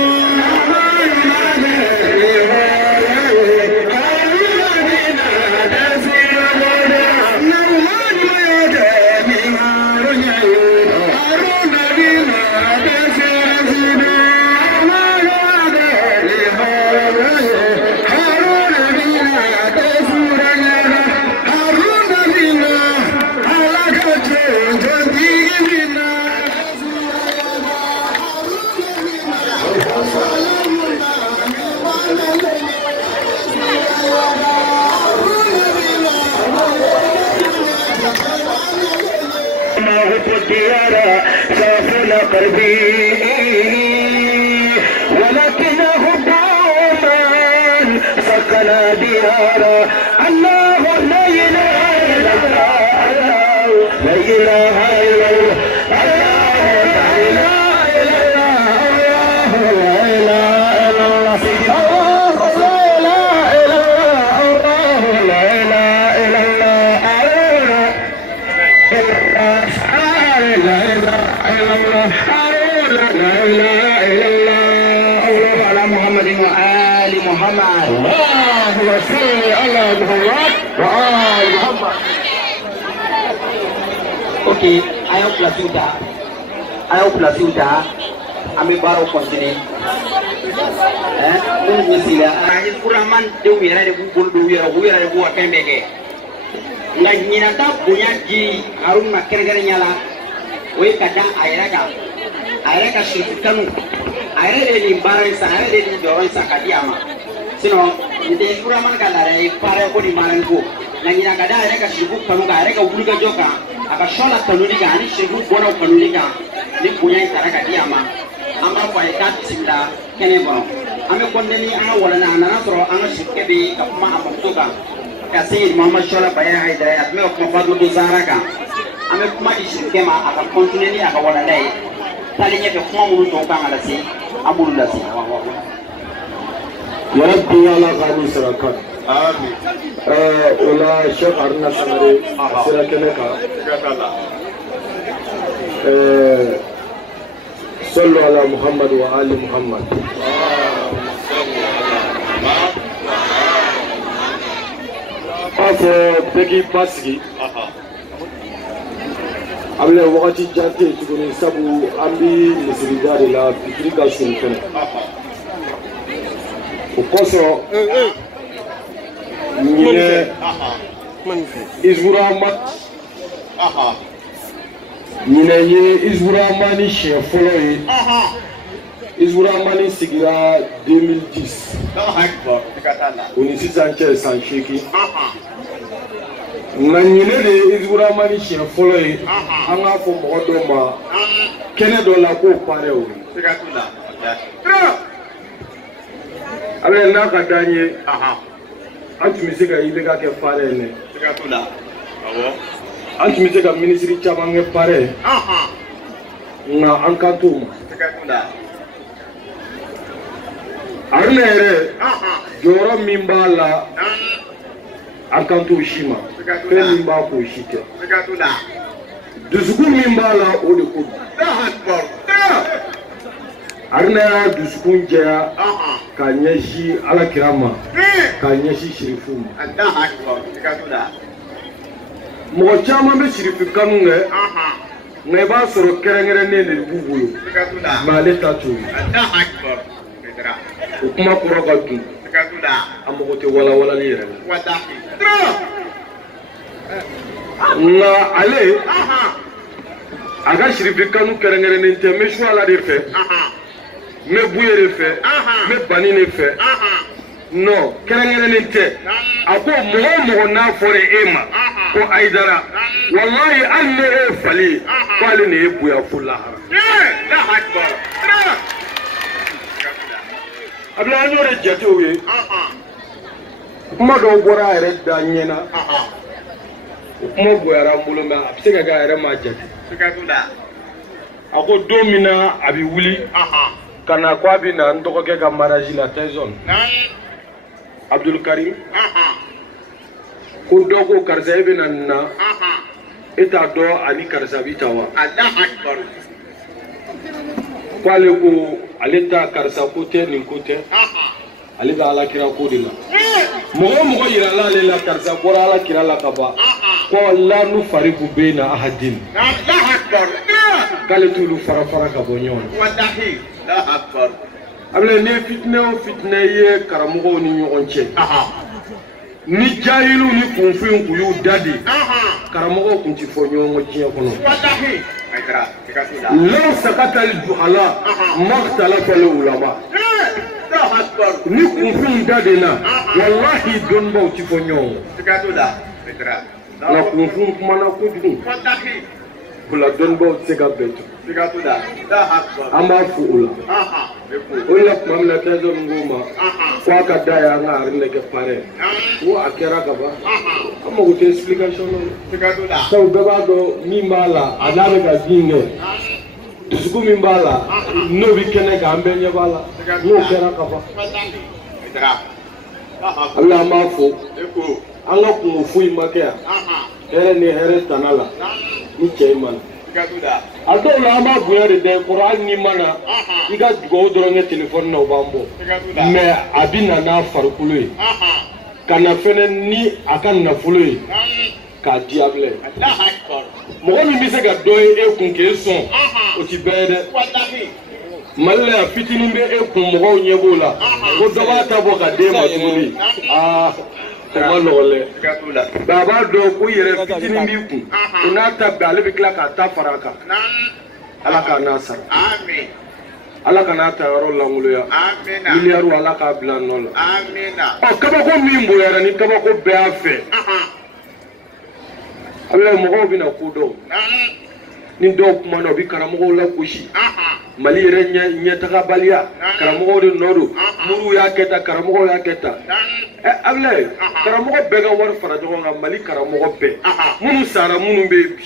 ولكنه دوما سكن ديارا الله لا اله الا الله لا اله الا ok, ayo place udah, ambil baru continue. Ini sila. Rajin kuraman dia wira dia bubul wira dia buat kembeke. Nggak nyinata punya ji harun makir nyala. Wei kadang airnya ka sirkanu. Airnya di barang sa, airnya di dorong sa kadiama. Sino, jadi kuraman kalau ada pare ko di maranku. Nggak nyinata kadang airnya ka sirkanu, airnya ka bulu ka joka. aka shola kanuni ga ni shegu bona kanuni ga ni kunya taraka diama amba ko ay kat sinda kene bono ame kondeni anga wala na na soro anga shikebe ka kuma amutuka ka sayyid muhammad shola baya haidara atme ko fadlu do zaraka ame kuma di shikema aka kontineni aka wala dai talinya be kuma mulu to ka ngala si amulu la si ya rabbi ala qani sarakat amin ola shekh arna sanare sira keneka صلوا على محمد وآل محمد afọ begi basigi abile wakati jante tuguni sabu ambi misirida la fitiri ka sun fɛnɛ o kosɔn ɲinɛ izurama ɲinɛ ye izurama ni siɲɛ fɔlɔ ye izurama ni sigira 2010 o ni sisan cɛ san 8 nka ɲinɛ de ye izurama ni siɲɛ fɔlɔ ye an k'a fɔ mɔgɔ dɔ ma kɛnɛ dɔ la k'o pare o ye a bɛ n'a ka d'an ye an tun bɛ se ka IBK kɛ pare ye an tun bɛ se ka minisiri caman kɛ pare nka an kan t'o ma Aruna yɛrɛ jɔyɔrɔ min b'a la an kan t'o si ma fɛn min b'a k'o si tɛ dusukun min b'a la o de ko Aruna y'a dusukun jɛya ka ɲɛsin Alakira ma ka ɲɛsin sirifu ma mɔgɔ caman bɛ sirifu kanu kɛ nka i b'a sɔrɔ kɛrɛnkɛrɛnnen de b'u bolo mais ale ta t'o ye o kuma kɔrɔ ka dun a mago tɛ walawalali yɛrɛ la nka ale a ka sirifi kanu kɛrɛnkɛrɛnnen tɛ n bɛ su ala de fɛ n bɛ buye de fɛ n bɛ bani de fɛ non kɛrɛnkɛrɛnnen tɛ a ko mɔgɔ o mɔgɔ n'a fɔra e ma ko Ayidara wallahi hali ni e ye fali ye ko ale de ye bonya fo lahara abila an y'o de jate o ye kuma dɔw bɔra a yɛrɛ da ɲɛna o kuma bonyara an bolo mɛ a bɛ se ka kɛ a yɛrɛ m'a jate a ko don min na a bɛ wuli ka na ko a bɛ na n dɔgɔkɛ ka mariage la Tyson Abdul Karim ko dɔ ko karisa e bɛ na nin na e t'a dɔn ani karisa bɛ ta wa ko ale ko ale ta karisa ko tɛ nin ko tɛ ale bɛ Alakira ko de la mɔgɔ o mɔgɔ yirala ale la karisa bɔra Alakira la ka ban ko la nufariqu bayna ahadin k'ale t'olu fara fara ka bɔ ɲɔgɔn na abile ni fitinɛ o fitinɛ ye karamɔgɔw ni ɲɔgɔn cɛ ni jahilu ni kunfin kun y'u da de karamɔgɔw kun ti fɔ ɲɔgɔn kɔ diɲɛ kɔnɔ law sakata al-juhala makhtalafa al-ulama ni kunfin da de na wallahi dɔnnibaw ti fɔ ɲɔgɔn kɔ nka kunfin kumana kojugu o la dɔnnibaw tɛ se ka bɛn tugun an b'a fo o la o la tuma min na Tyson ko ma ko a ka da ye an ka arena kɛ pare ko a kɛra ka ban an mago tɛ explication na sabu bɛɛ b'a dɔn min b'a la a n'a bɛ ka bin kɛ dusukun min b'a la n'o bɛ kɛnɛ kan an bɛɛ ɲɛ b'a la n'o kɛra ka ban ala an b'a fo an ka kungo foyi ma kɛ yan hɛrɛ ni hɛrɛ tana la ni cɛ in ma na a dɔw la an b'a bonya de dɛ kɔrɔ hali n'i ma na i ka dugawu dɔrɔn kɛ telefɔni na o b'an bɔ mɛ a bɛ na n'a farikolo ye ka na fɛnɛ ni a ka nafolo ye k'a di a bila mɔgɔ min bɛ se ka dɔ ye e kun k'e sɔn o ti bɛɛ ye dɛ Mali la yan fitinin bɛ e kun mɔgɔw ɲɛ b'o la ko dɔ b'a ta bɔ ka d'e ma tuguni o ma nɔgɔn dɛ nka a b'a dɔn ko yɛrɛ fitinin b'i kun o n'a ta bɛɛ ale bɛ tila k'a ta fara a kan ala k'a n'a sara ala ka n'a ta yɔrɔ langoloya miliyari ala k'a bila nɔ la kabako min bonyara ni kabako bɛɛ y'a fɛ abla mo bi na kudo ni do kuma no bi karamo la kushi mali renya nyata ka balia karamo do nodo muru ya keta karamo ya keta abla karamo be ga war fara do nga mali karamo be munu sara munu be bi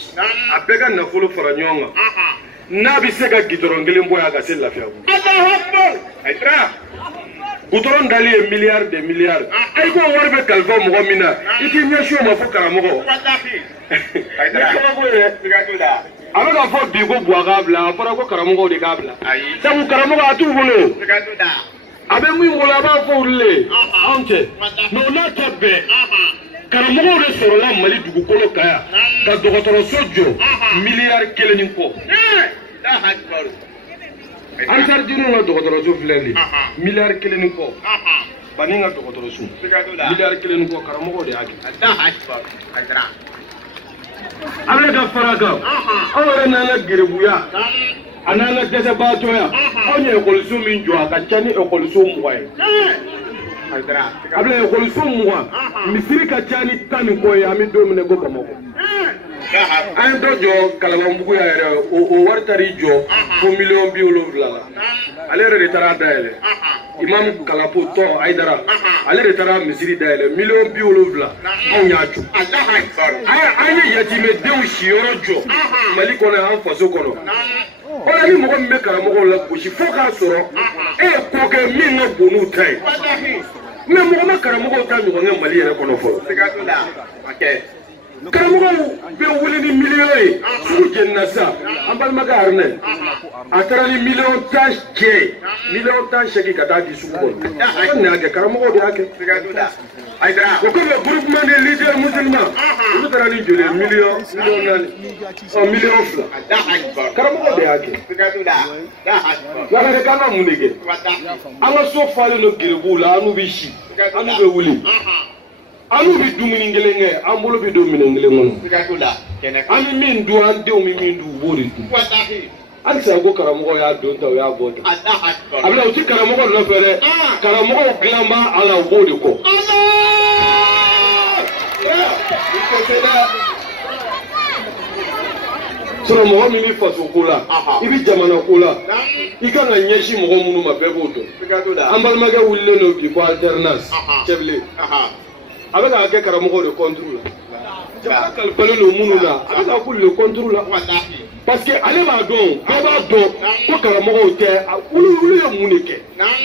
abega na fulu fara nyonga na bi se ga gidorongele mboya ga se lafia Allahu Akbar aitra Goutoron dali e milliard de milliard. Ay ko warbe kalfa mo mina. Iti nyasho ma fu karamo ko. Amaka fo bi ko bua gabla, fora ko karamo ko de gabla. Sa mu karamo ko atu bolo. Abe mu ngola ba fo ulle. Ante. No na tabbe. Karamo ko de soro la mali dugu kolo kaya. Ka dogotoro sojo milliard keleni ko. Da hakbaru. Ansar dinu nga dogotoro su fileli milliard kelen ko bani nga dogotoro su milliard kelen ko karamo ko de agi Allah akbar adra amle ga faraga awara nana gerebuya anana dese batoya onye ekolisu min jo aka chani ekolisu muwai adra able ekolisu muwa misiri ka chani tani ko ya mi do mine go kamoko an dojo kalamambugu ya yɛrɛ o wari tari jɔ fo million 70 ale yɛrɛ de taara dayɛlɛ imam kalapo tɔ Aidara ale de taara misiri dayɛlɛ million 70 anw y'a jɔ an ye yatimedenw siyɔrɔ jɔ Mali kɔnɔ an faso kɔnɔ wala ni mɔgɔ min bɛ karamɔgɔw la gosi fo k'a sɔrɔ e ye ko kɛ min ka bon n'u ta ye mais mɔgɔ ma karamɔgɔw ta ɲɔgɔn kɛ Mali yɛrɛ kɔnɔ fɔlɔ karamɔgɔw bɛ wuli ni million ye sugu jɛnina sa an balimakɛ Arnɛ a taara ni million 10 cɛ million 10 sɛki ka taa di sugu kɔnɔ ko nin y'a kɛ karamɔgɔw de y'a kɛ o kɔfɛ groupement des leaders musulmans olu taara ni joli million 4 million 2 karamɔgɔw de y'a kɛ lakare kan ka mun de kɛ an ka so falen do gerebuw la an n'u bɛ si an n'u bɛ wuli anu bi dumuni kelen kɛ an bolo bi don minɛn kelen kɔnɔ an bɛ min dun an denw bɛ min dun u b'o de dun halisa ko karamɔgɔ y'a don ta o y'a bɔ ta a bɛna u ti karamɔgɔ nɔfɛ dɛ karamɔgɔw dilan b'a a la u b'o de kɔ sɔrɔ mɔgɔ min bɛ faso ko la i bɛ jamana ko la i kan ka ɲɛsin mɔgɔ minnu ma bɛɛ b'o dɔn an balimakɛ wulilen don bi ko alternance cɛbilen a bɛ ka kɛ karamɔgɔw de contre la jamana kalifalen don minnu na a bɛ ka k'olu de contre la parce que ale b'a dɔn bɛɛ b'a dɔn ko karamɔgɔw tɛ olu ye mun de kɛ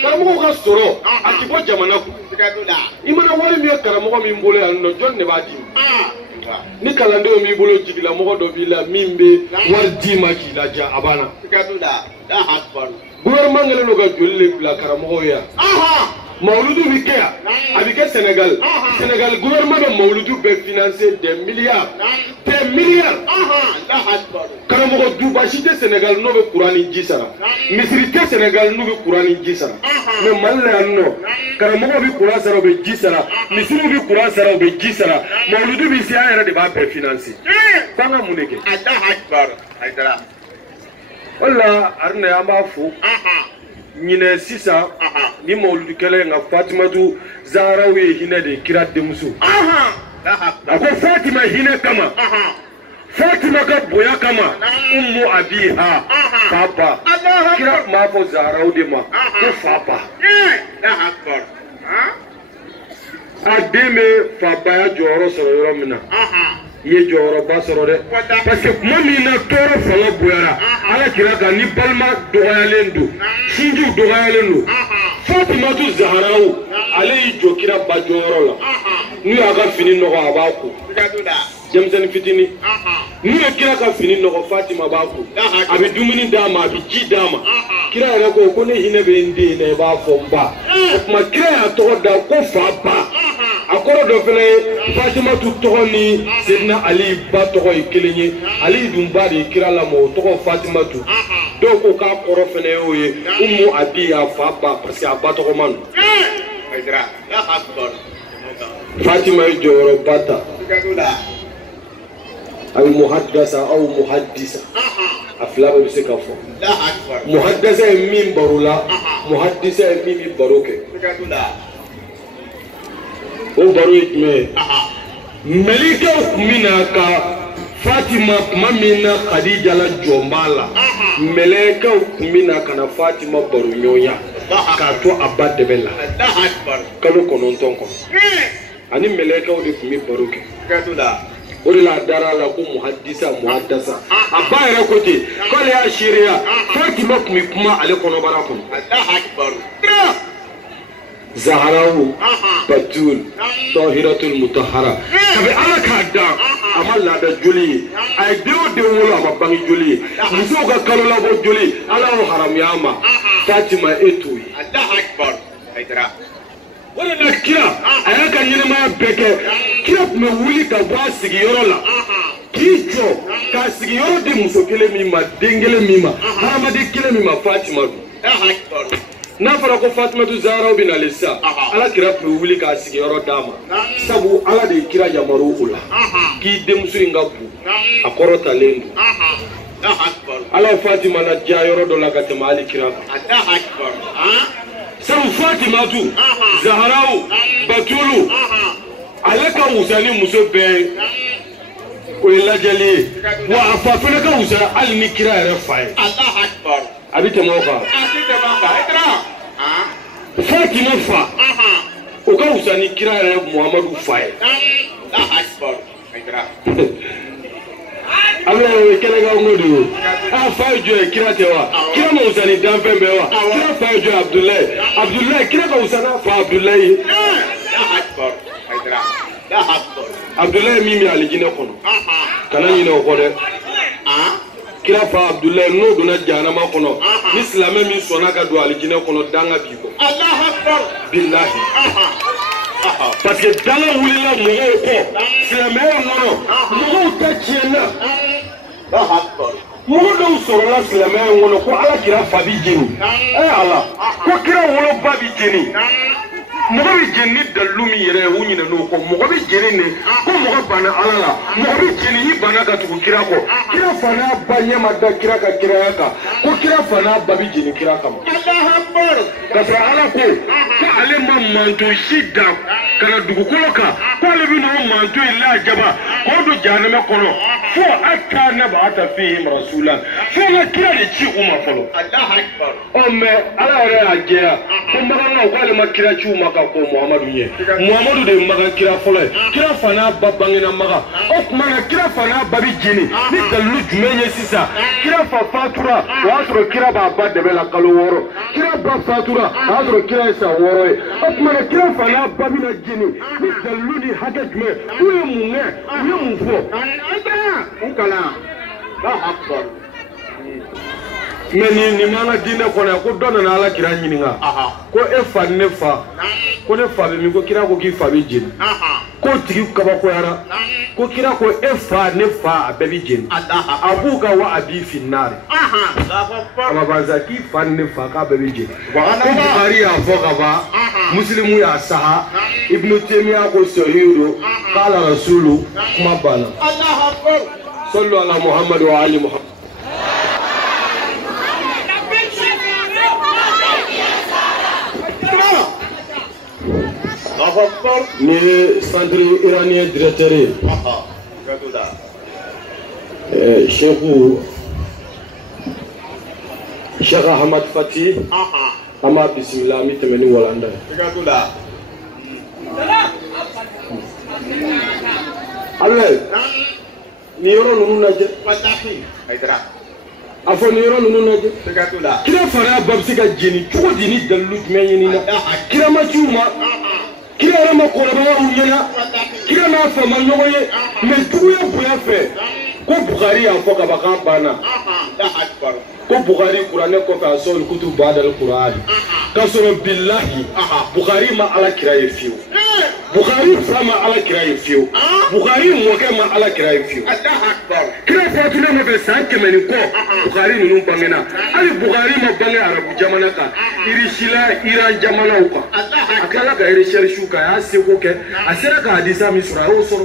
karamɔgɔw ka sɔrɔ a ti bɔ jamana kun i mana wari min ye karamɔgɔ min bolo yan nɔ jɔn de b'a d'i ma ni kalandenw b'i bolo jigilamɔgɔ dɔ b'i la min bɛ wari d'i ma k'i laja a banna gouvernement kɛlen don ka joli de bila karamɔgɔw ye yan Mawludu bi kɛ yan a bɛ kɛ Sénégal Sénégal gouvernement bɛ mawludu bɛɛ financer des milliards karamɔgɔ duba si tɛ Sénégal n'o bɛ courant ni ji sara misiri tɛ Sénégal n'u bɛ courant ni ji sara mais Mali la yan nɔ karamɔgɔ bɛ courant sara u bɛ ji sara misiriw bɛ courant sara u bɛ ji sara mawludu bi se an yɛrɛ de b'a bɛɛ financer f'an ka mun de kɛ wala Arnɛ an b'a fo ɲinɛ sisan ni mawludu kɛlɛ nka Fatimatu Zahraw ye hinɛ de kira denmuso a ko Fatima hinɛ kama Fatima ka bonya kama Ummu Abiha fa ba kira tun b'a fɔ Zahraw de ma ko fa ba a den bɛ fabaya jɔyɔrɔ sɔrɔ yɔrɔ min na i ye jɔyɔrɔba sɔrɔ dɛ parce que kuma min na tɔɔrɔ fanga bonyara ala kira kan ni balima dɔgɔyalen don sinjiw dɔgɔyalen don Fatimatu Zahraw ale y'i jɔ kira ba jɔyɔrɔ la n'u y'a ka fini nɔgɔ a b'a ko denmisɛnnin fitinin n'u ye kira ka fini nɔgɔ Fatima b'a ko a bɛ dumuni d'a ma a bɛ ji d'a ma kira yɛrɛ ko ne hinɛ bɛ n den na i b'a fɔ n ba o tuma kira y'a tɔgɔ da ko fa ba a kɔrɔ dɔ fana ye Fatimatu tɔgɔ ni Sedina Ali ba tɔgɔ ye kelen ye Ali dun ba de ye kira lamɔ o tɔgɔ Fatimatu dɔw ko k'a kɔrɔ fana y'o ye Ummu Abiya fa ba parce que a ba tɔgɔ man don Fatima ye jɔyɔrɔba ta a bɛ muhaddasa aw muhaddisa a fila bɛɛ bɛ se ka fɔ muhaddasa ye min baro la muhaddisa ye min bɛ baro kɛ o baro ye jumɛn ye Malikɛw tun bɛ na ka Fatima mamina Khadija la jombala meleka kumina kana Fatima barunyoya kato abade bella kalo kononton ko ani meleka odi kumi baruke katula odi la dara la ko muhaddisa muhaddasa abayra kote kale ya shiria Fatima kumi kuma ale kono barakon Allah akbar Zahrawu Batul Tahiratul Mutahhara kabe ala kada amalla da juli ay de wolo ma bangi juli muso ga kalola bo juli ala haram yama Fatima etui Allah akbar aidra wala na kira aya kan nyina ma beke kira me wuli ka ba sigi yorola kicho ka sigi yoro de muso kele mi ma dengele mi ma harama de kele mi ma Fatima Allah akbar na fara ko Fatima tu Zahra bin Alisa ala kira pe wuli ka sigi yoro dama sabu ala de kira yamaru ula ki demsu ingabu akorota lendu ala Fatima na ja yoro do la ka tema ali kira Allah akbar sabu Fatima tu Zahra Batulu ala ka usani muso be o lajali wa afafuna ka usa al ni kira yare fay Allah akbar abite moka Fatima fa o ka usani kira yare Muhammadu fay Allah akbar ale kele ga ngodo a fay jo kira tewa kira mo usani dampe bewa kira fay jo Abdullah kira ka usana fa Abdullah Allah akbar Abdullah mimi alijine kono kana nyine ko de kira fa Abdullah no dona janama kono islam mi sona ga do alijine kono danga biko Allah akbar billahi parce que dala wulila mo ko islam mo ta tiena Allah akbar mo do soro la islam mo ko ala kira fa bi jeni ala ko kira wolo ba bi jeni mogobi jenni dalumi yere wunyina no ko mogobi jeni ne ko mogo bana alala mogobi jeni yi bana ka tugu kira ko kira fana banye madda kira ka kira yaka ko kira fana babi jeni kira kam Allah akbar kasra ala ko ale manto shida kana dugu ko ka ko ale bi no manto illa jaba ko do janama kono fo akka na ba ta fihim rasulan fo la kira de ci umma folo Allah akbar o me ala re ajea ko magana ko ale makira ci umma ko Muhammadu ye Muhammadu de maga kira folo kira fana babangina maga o kuma na kira fana babi jini ni dalu jumenye sisa kira fa fatura wa kira ba de bela kalo woro kira ba fatura wa kira isa woro o kuma na kira fana babi na jini ni dalu ni hagajme uye munge uye mufo ukala ba akbar meni ni mana dine kona ko donna na ala kira nyininga ko e fa ne fa ko ne fa be mi ko kira ko ki fa be jin ko tigi ka ba ko yara ko kira ko e fa ne fa be bi jin abuka wa abi finnar ama baza ki fa ne fa ka be bi jin wa ana bukhari ya fo ka ba muslimu ya saha ibn taymiya ko sahihu qala rasulu kuma bana Allah akbar sallu ala muhammad wa ali muhammad ni centre iranien directeur Cheikh Ahmad Fati ama bismillah mi temeni walanda alle ni yoro nunu naje afo ni yoro nunu naje kira fara babsi ga jini ko dini dalu menyini na kira ma chuma kira ma ko ba unyana kira ma fa ma nyoye me tuya buya fe ko Bukhari ya fo ka ba kan bana ko Bukhari Qur'an ko fa sol kutub ba'da al-Qur'an kasoro billahi Bukhari ma ala kira yefiu Bukhari sama ala kira yefiu Bukhari mo ke ma ala kira yefiu Allah akbar kira fa tuna ma be san kemeni ko Bukhari nunu bangena ali Bukhari ma bange arabu jamana ka irishila iran jamana uka akala ga irishel shuka ya se ko ke asira ka hadisa mi sura ro soro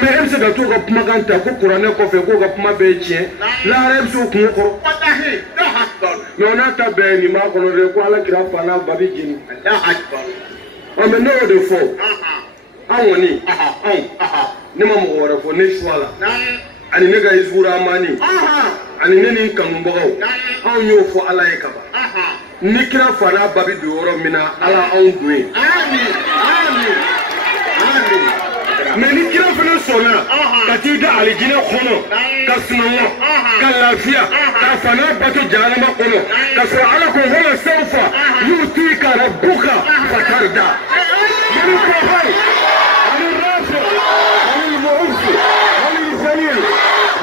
me emse ga to ga kuma ganta ko Qur'an ko fe ko ga kuma be chie la rem so ko ko wallahi Allah akbar no na ta be ni ma ko re ko ala kira fa na babi jini Allah akbar o me no de fo awoni ni ma mo wora fo ne swala ani ne ka Hizbur Rahmani ani ne ni kanubagaw anw y'o fɔ Ala ye kaban ni kira fana babi don yɔrɔ min na Ala anw don ye mais ni kira fana sɔnna ka t'i da alijinɛ kɔnɔ ka sunɔgɔ ka lafiya ka fana bato jahanama kɔnɔ ka sɔrɔ Ala ko wala sawfa yu'tika rabbuka fatarda mani kɔfɛ ani rafi ani mu'izz ani zalil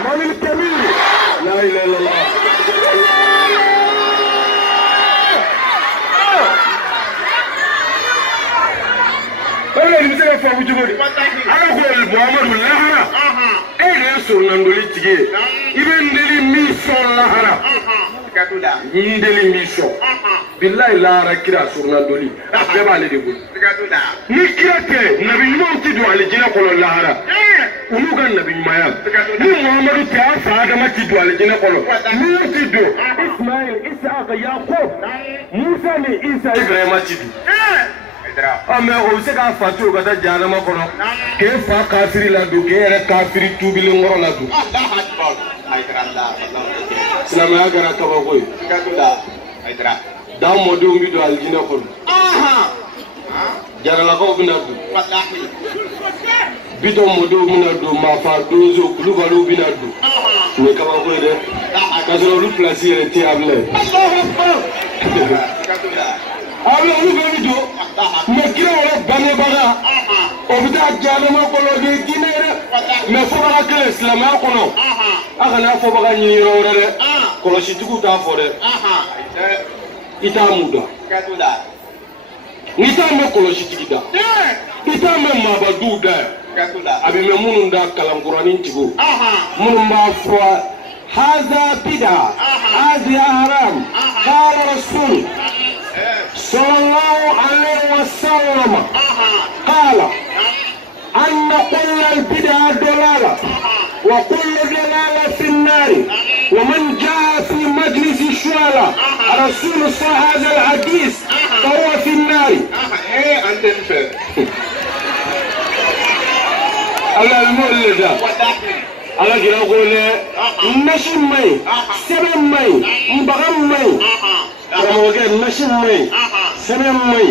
mani kabir la ilaha illallah Ala ni se fa wujugo Ala ko Muhammadu lahara ele surnandoli tige ibe ndeli mission lahara katuda ndeli mission billahi lahara kira surnandoli be ba le de bul katuda ni kira te nabi nyum ti do aljina ko lahara ulu gan nabi nyaya ni Muhammadu te afa adama ti do aljina ko ni ti do Ismail Isaac Yaqub Musa ni Isa Ibrahim ti do mais o se ka fatu ka taa jahanama kɔnɔ k'e fa kafiri la don k'e yɛrɛ kafiri tubilen kɔrɔ la don silamɛya kɛra kabako ye dan mɔdenw bi don alijinɛ kɔnɔ jaralakaw bɛna don bitɔn mɔdenw bɛna don maafa donso kulubaliw bɛna don nin ye kabako ye dɛ k'a sɔrɔ olu pilasi yɛrɛ tɛ yen a bilen Abi olu bɛ bi don mais kira yɛrɛ bangebaga o bɛ taa jahanama kɔnɔ o de ye diinɛ ye dɛ mais fɔbaga kelen silamɛya kɔnɔ a kana fɔbaga ɲini yɔrɔ wɛrɛ dɛ kɔlɔsitigiw t'a fɔ dɛ i t'a mun da n'i t'a mɛn kɔlɔsitigi da i t'a mɛn maabaduw da a bɛ mɛn minnu da kalankuranin tigiw minnu b'a fɔ haza bida haza haram qala rasul صلى الله عليه وسلم قال أن كل البدع ضلالة وكل ضلالة في النار ومن جاء في مجلس الشهداء رسول صلى هذا الحديث فهو في النار. الله المولد ala kira ko le nasi mai sebe mai mbagam mai karamɔgɔkɛ nasi mai sebe mai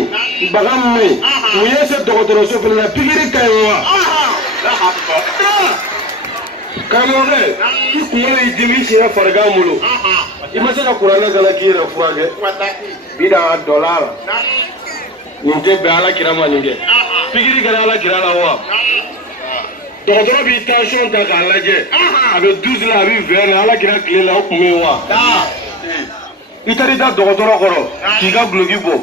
mbagam mai mu ye se dɔgɔtɔrɔso fana la pikiri ka ɲi wa karamɔgɔkɛ i kunkolo y'i dimi i siɲɛ farigan bolo i ma se ka kuranɛ kalan k'i yɛrɛ furakɛ bi da dɔ la nin tɛ bɛn ala kira ma nin kɛ pikiri kɛra ala kira la wa dɔgɔtɔrɔ b'i tension ta k'a lajɛ a bɛ 12 la a bɛ 20 la ala kira tile la o kun bɛ yen wa i taara i da dɔgɔtɔrɔ kɔrɔ k'i ka guloki bɔ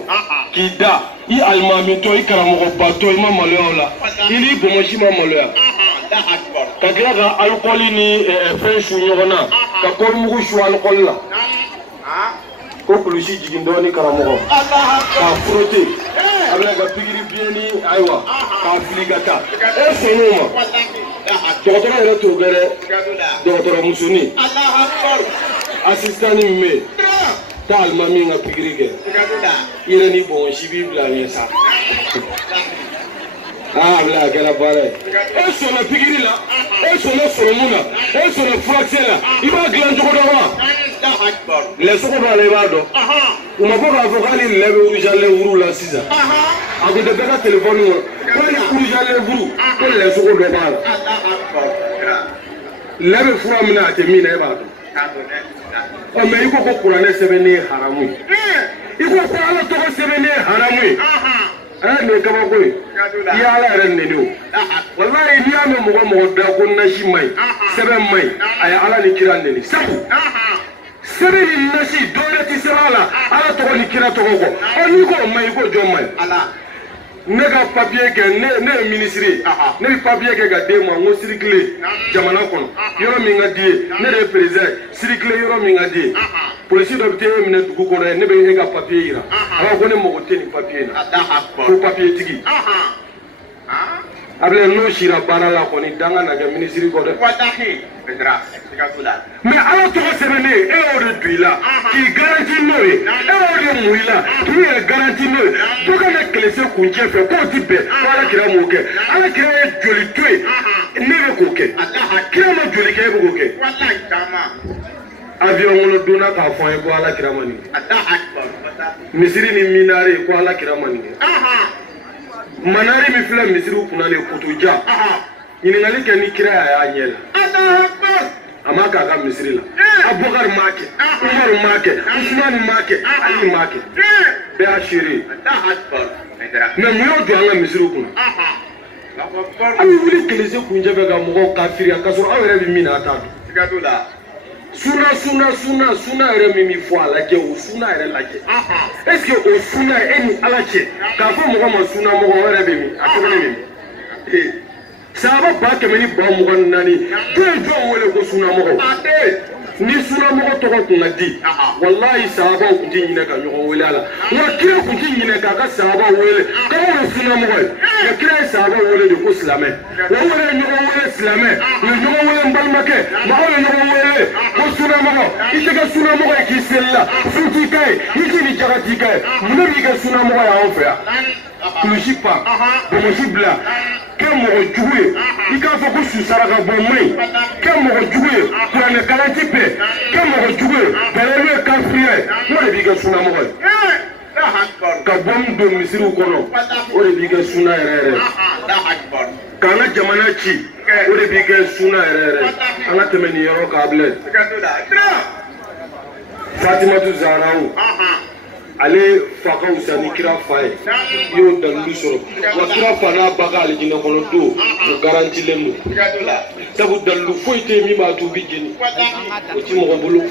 k'i da i alimamitɔ i karamɔgɔbatɔ i ma maloya o la i ni bɔnmɔsi ma maloya ka tila ka alikɔli ni fɛn su ɲɔgɔn na ka kɔrimugu su alikɔli la ko kulusi jigin dɔɔni karamɔgɔ k'a frotte a bɛna ka pikiri biɲɛ ni ayiwa k'a fili ka taa e sɔnn'o ma dɔgɔtɔrɔ yɛrɛ t'o kɛ dɛ dɔgɔtɔrɔ musonin assistant min bɛ yen taa alimami ka pikiri kɛ i yɛrɛ ni bɔnbɔnsi b'i bila ɲɛ sa a bila a kɛra baara ye e sɔnna pikiri la e sɔnna sɔrɔmu la e sɔnna furakisɛ la i b'a dilan cogo dɔn wa lɛsogo b'a la i b'a dɔn u ma fɔ k'a fɔ k'ale lɛ bɛ urujalen wuru la sisan a kun tɛ bɛɛ ka telefɔni kɔnɔ ko ni urujalen wuru ko lɛsogo dɔ b'a la lɛ bɛ fura min na a tɛ min na e b'a dɔn mais i ko ko kuranɛ sɛbɛnni ye haramu ye i ko ko ala tɔgɔ sɛbɛnni ye haramu ye nin ye kabako ye i ye ala yɛrɛ neni o walayi n'i y'a mɛn mɔgɔ mɔgɔ da ko nasi ma ɲi sɛbɛn ma ɲi a ye ala ni kira neni sabu sɛbɛn ni nasi dɔwɛrɛ tɛ sɛbɛn a la ala tɔgɔ ni kira tɔgɔ kɔ n'i ko o ma ɲi i ko jɔn ma ɲi ne ka papiye kɛ ne ye minisiri ye ne bɛ papiye kɛ ka d'e ma n ko sirikile jamana kɔnɔ yɔrɔ min ka di ye ne de ye président sirikile yɔrɔ min ka di ye polisi dɔ bɛ taa e minɛ dugu kɔnɔ ye ne bɛ e ka papiye yira a b'a fɔ ko ne mago tɛ nin papiye na ko papiye tigi a bɛ n'o sira baara la kɔni danga na kɛ minisiri kɔ dɛ mais ala tɔgɔ sɛbɛnnen e y'o de don i la k'i garanti n'o ye e y'o de mun i la k'i yɛrɛ garanti n'o ye dɔ kana kɛlɛse kuncɛ fɛ k'o ti bɛn ko ala kira m'o kɛ ala kira ye joli to ye ne bɛ k'o kɛ kira ma joli kɛ e bɛ k'o kɛ avion kɔnɔ donna k'a fɔ an ye ko ala kira ma nin kɛ misiri ni minare ko ala kira ma nin kɛ manari min filɛ misiriw kunna nin kutuja ɲininkali kɛ ni kira y'a ɲɛ la a ma k'a ka misiri la Abubakar m'a kɛ Umar m'a kɛ Usman m'a kɛ Ali m'a kɛ bɛɛ y'a seere mais mun y'o jɔ an ka misiriw kunna aw bɛ wuli kelese kuncɛ fɛ ka mɔgɔw kafiriya k'a sɔrɔ aw yɛrɛ bɛ min na a t'a dɔn suna yɛrɛ min bɛ fɔ a lajɛ o suna yɛrɛ lajɛ est ce que o suna e ni ala cɛ k'a fɔ mɔgɔ ma suna mɔgɔ wɛrɛ bɛ min a tɔgɔ ne min sahaba 124 jɔn wele ko suna mɔgɔ ni suna mɔgɔ tɔgɔ kun ka di wallahi sahabaw kun tɛ ɲinɛ ka ɲɔgɔn wele a la wa kira kun tɛ ɲinɛ k'a ka sahabaw wele k'aw ye suna mɔgɔ ye nka kira ye sahabaw wele de ko silamɛ wa o yɛrɛ ye ɲɔgɔn wele silamɛ u ye ɲɔgɔn wele n balimakɛ mɔgɔw ye ɲɔgɔn wele ko suna mɔgɔ i tɛ kɛ suna mɔgɔ ye k'i seli la su t'i ka ye i tɛ ni jaga t'i ka ye mun de b'i kɛ suna mɔgɔ ye anw fɛ yan kulusi pan bomosi bila kɛ mɔgɔ jugu ye i k'a fɔ ko su saraka bɔ man ɲi kɛ mɔgɔ jugu ye kuranɛ kalanci bɛɛ kɛ mɔgɔ jugu ye bɛlɛlu ye kafiriya ye o de b'i kɛ suna mɔgɔ ye ka bɔmu don misiriw kɔnɔ o de b'i kɛ suna yɛrɛ yɛrɛ k'an ka jamana ci o de b'i kɛ suna yɛrɛ yɛrɛ an ka tɛmɛ nin yɔrɔ k'a bilɛ Fatimatu Zahraw ale fa ka wusa ni kira fa ye i y'o dalilu sɔrɔ wa kira fa n'a ba ka alijinɛ kɔnɔ don o garantilen don sabu dalilu foyi tɛ yen min b'a to u bɛ jeni o ti mɔgɔ bolo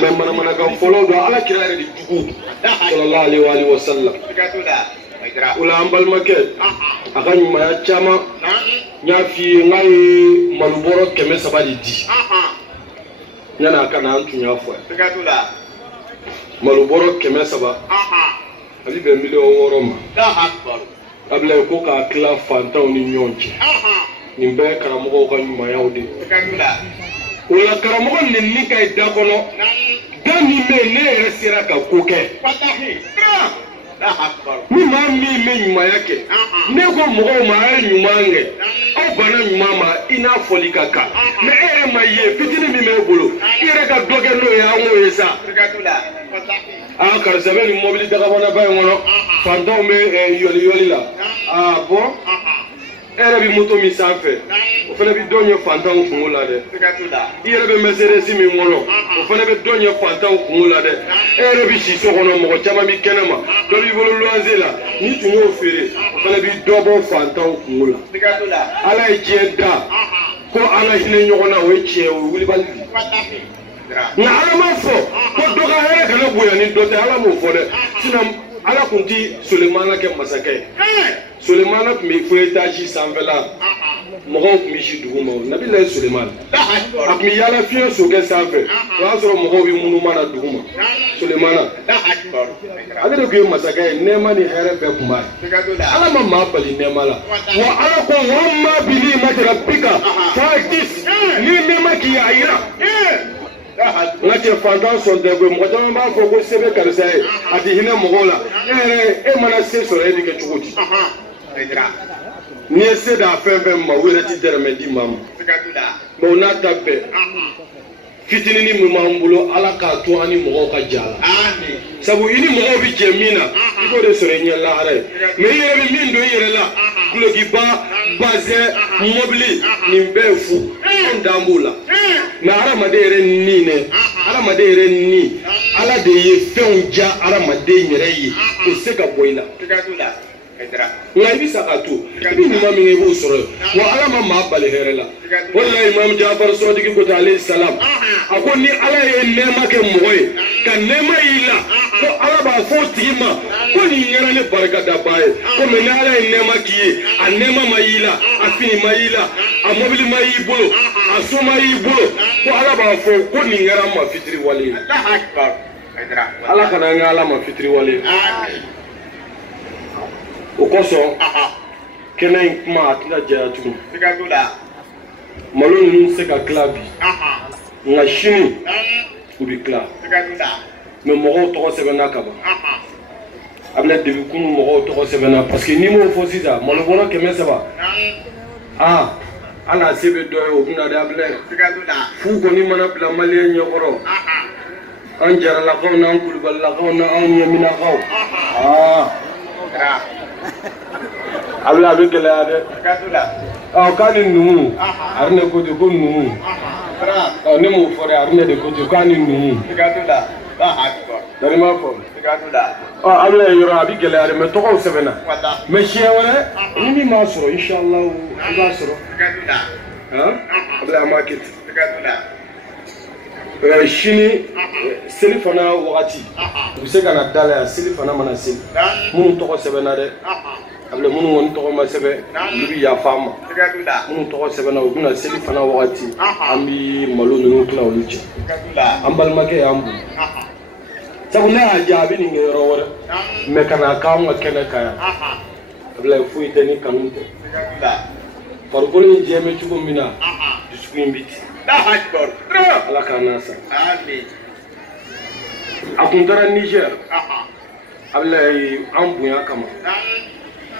mais manamanakan fɔlɔw don ala kira yɛrɛ de jugu sallallahu alaihi wa sallam o la an balimakɛ a ka ɲumanya caman n y'a f'i ye n k'a ye malobɔrɔ 300 de di yanni a ka na an tun y'a fɔ yan malobɔrɔ 300 a bɛ bɛn miliyɔn 6 ma Ablaye ko k'a tila fantanw ni ɲɔgɔn cɛ nin bɛɛ ye karamɔgɔw ka ɲumanyaw de o la karamɔgɔ nɛnini ka ye da kɔnɔ da min bɛ yen ne yɛrɛ sera ka ko kɛ ni maa min bɛ ɲumanya kɛ ne ko mɔgɔw ma a ye ɲuman kɛ aw banna ɲuman ma i n'a fɔli ka kan mais e yɛrɛ ma ye fitinin min b'e bolo i yɛrɛ ka dɔ kɛ n'o ye an k'o ye sa karisa bɛ nin mɔbili dagabɔnaba in kɔnɔ fantanw bɛ yɔli la bɔn e yɛrɛ bɛ moto min sanfɛ o fana bɛ dɔ ɲɛ fantanw kungo la dɛ i yɛrɛ bɛ Mercedes min kɔnɔ o fana bɛ dɔ ɲɛ fantanw kungo la dɛ e yɛrɛ bɛ si so kɔnɔ mɔgɔ caman bɛ kɛnɛ ma dɔ b'i bolo luwanze la n'i tun y'o feere o fana bɛ dɔ bɔ fantanw kungo la ala ye diɲɛ da ko an ka hinɛ ɲɔgɔn na o ye tiɲɛ o ye wulibali nka ala ma fɔ ko dɔ ka hɛrɛ kana bonya ni dɔ tɛ ala m'o fɔ dɛ sinon ala tun ti Sulemana kɛ masakɛ ye Sulemana tun bɛ fo étage sanfɛla mɔgɔw tun bɛ si duguma Nabilahi Sulemana a tun bɛ yaala fiɲɛ sokɛ sanfɛ o y'a sɔrɔ mɔgɔw bɛ munumana duguma Sulemana ale de tun ye masakɛ ye nɛɛma ni hɛrɛ bɛɛ tun b'a ye ala ma maa bali nɛɛma la wa ala ko wa ma bi ni'mati rabbika fahaddith ni nɛɛma k'i ye a yira n ka cɛ fantan sɔn tɛ koyi mɔgɔ caman b'a fɔ ko se bɛ karisa ye a tɛ hinɛ mɔgɔw la e mana se sɔrɔ e bɛ kɛ cogo di n'i ye se d'a fɛn fɛn ma o yɛrɛ ti dɛrɛmɛ di maa ma mais o n'a ta bɛɛ fitinin min b'an bolo ala k'a to an ni mɔgɔw ka ja la sabu i ni mɔgɔw bɛ jɛ min na i b'o de sɔrɔ i ɲɛ lahara ye mais i yɛrɛ bɛ min don i yɛrɛ la dulokiba bazɛn mɔbili nin bɛɛ ye fu anw dan b'o la mais hadamaden yɛrɛ ni dɛ hadamaden yɛrɛ ni ala de ye fɛnw ja hadamaden yɛrɛ ye o se ka bɔ i la nka i bɛ sa ka to i bɛ ɲuman min kɛ i b'o sɔrɔ yen wa ala ma maa bali hɛrɛ la o de la Imam Jafar Sɔdiki ko ten alayhi salam a ko ni ala ye nɛɛma kɛ mɔgɔ ye ka nɛɛma y'i la ko ala b'a fɔ o tigi ma ko nin kɛra ne barikadaba ye ko mais ni ala ye nɛɛma k'i ye a nɛɛma ma y'i la a fini ma y'i la a mɔbili ma y'i bolo a so ma y'i bolo ko ala b'a fɔ ko nin kɛra n ma fitiri wale ye ala kana an kɛ ala ma fitiri wale ye o kosɔn kɛnɛ in kuma a tɛna jɛya tuguni malo ninnu se ka tila bi nka sini u bɛ tila mais mɔgɔw tɔgɔ sɛbɛnna ka ban a bɛna debi kunu mɔgɔw tɔgɔ sɛbɛnna parce que n'i m'o fɔ sisan malobɔrɔ 300 ala sebe do o buna da ble fu ko ni mana bla malien nyokoro an jara la kaw na an kulbal la kaw na an yemina kaw abla be gela de kani numu arne ko de ko numu ne mo fore arne de ko de kani numu dari ma fo abla yoro abi gela de me to ko sebena me chewre ni mi ma soro inshallah ba soro abla market shini selifana wakati use kana dala selifana mana sel mun to ko sebena de abla mun won to ko ma sebe libi ya fama mun to ko sebena o buna selifana wakati ambi malo nunu kla oluchi ambal make ambu sabuna ajabi ni ngero wora me kana kawo kene kaya abla fu iteni kanunte farqoni jeme chugumina disukumbiti ala kanasa amin akuntara Niger abla ambuya kama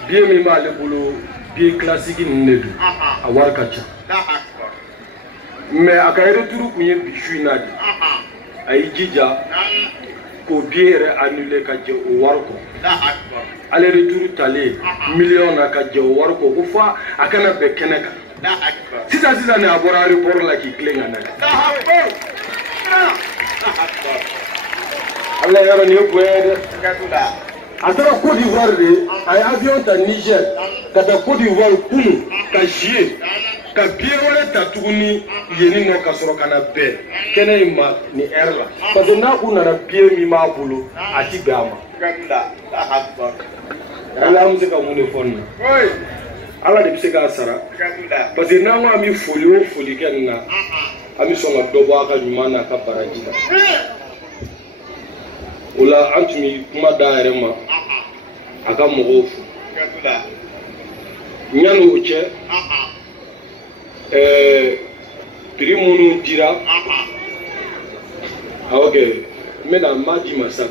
biye mi ma le bulu biye classique nedu awar kacha mais akayre turu kunye bishu nadi ay jija ko biere annulé ka je o warko ale retour tale million na ka je o warko ko fa akana be keneka sisa ne abora report la ki klenga na Allah yaro ni ko yede atara Côte d'Ivoire de ay avion ta Niger kata Côte d'Ivoire kunu ka jie ka biewale tatuguni yeni no ka soro kana be kene ma ni erla parce que na kuna na bie mi ma bulu ati gama ala muzika mune fonna ala de biseka sara parce que na wa mi foli kenna ami songa dobo aka nyumana ka barajida ula antumi kuma daare ma aka mogofu nyanu uche prix munu dira okay mena maji masa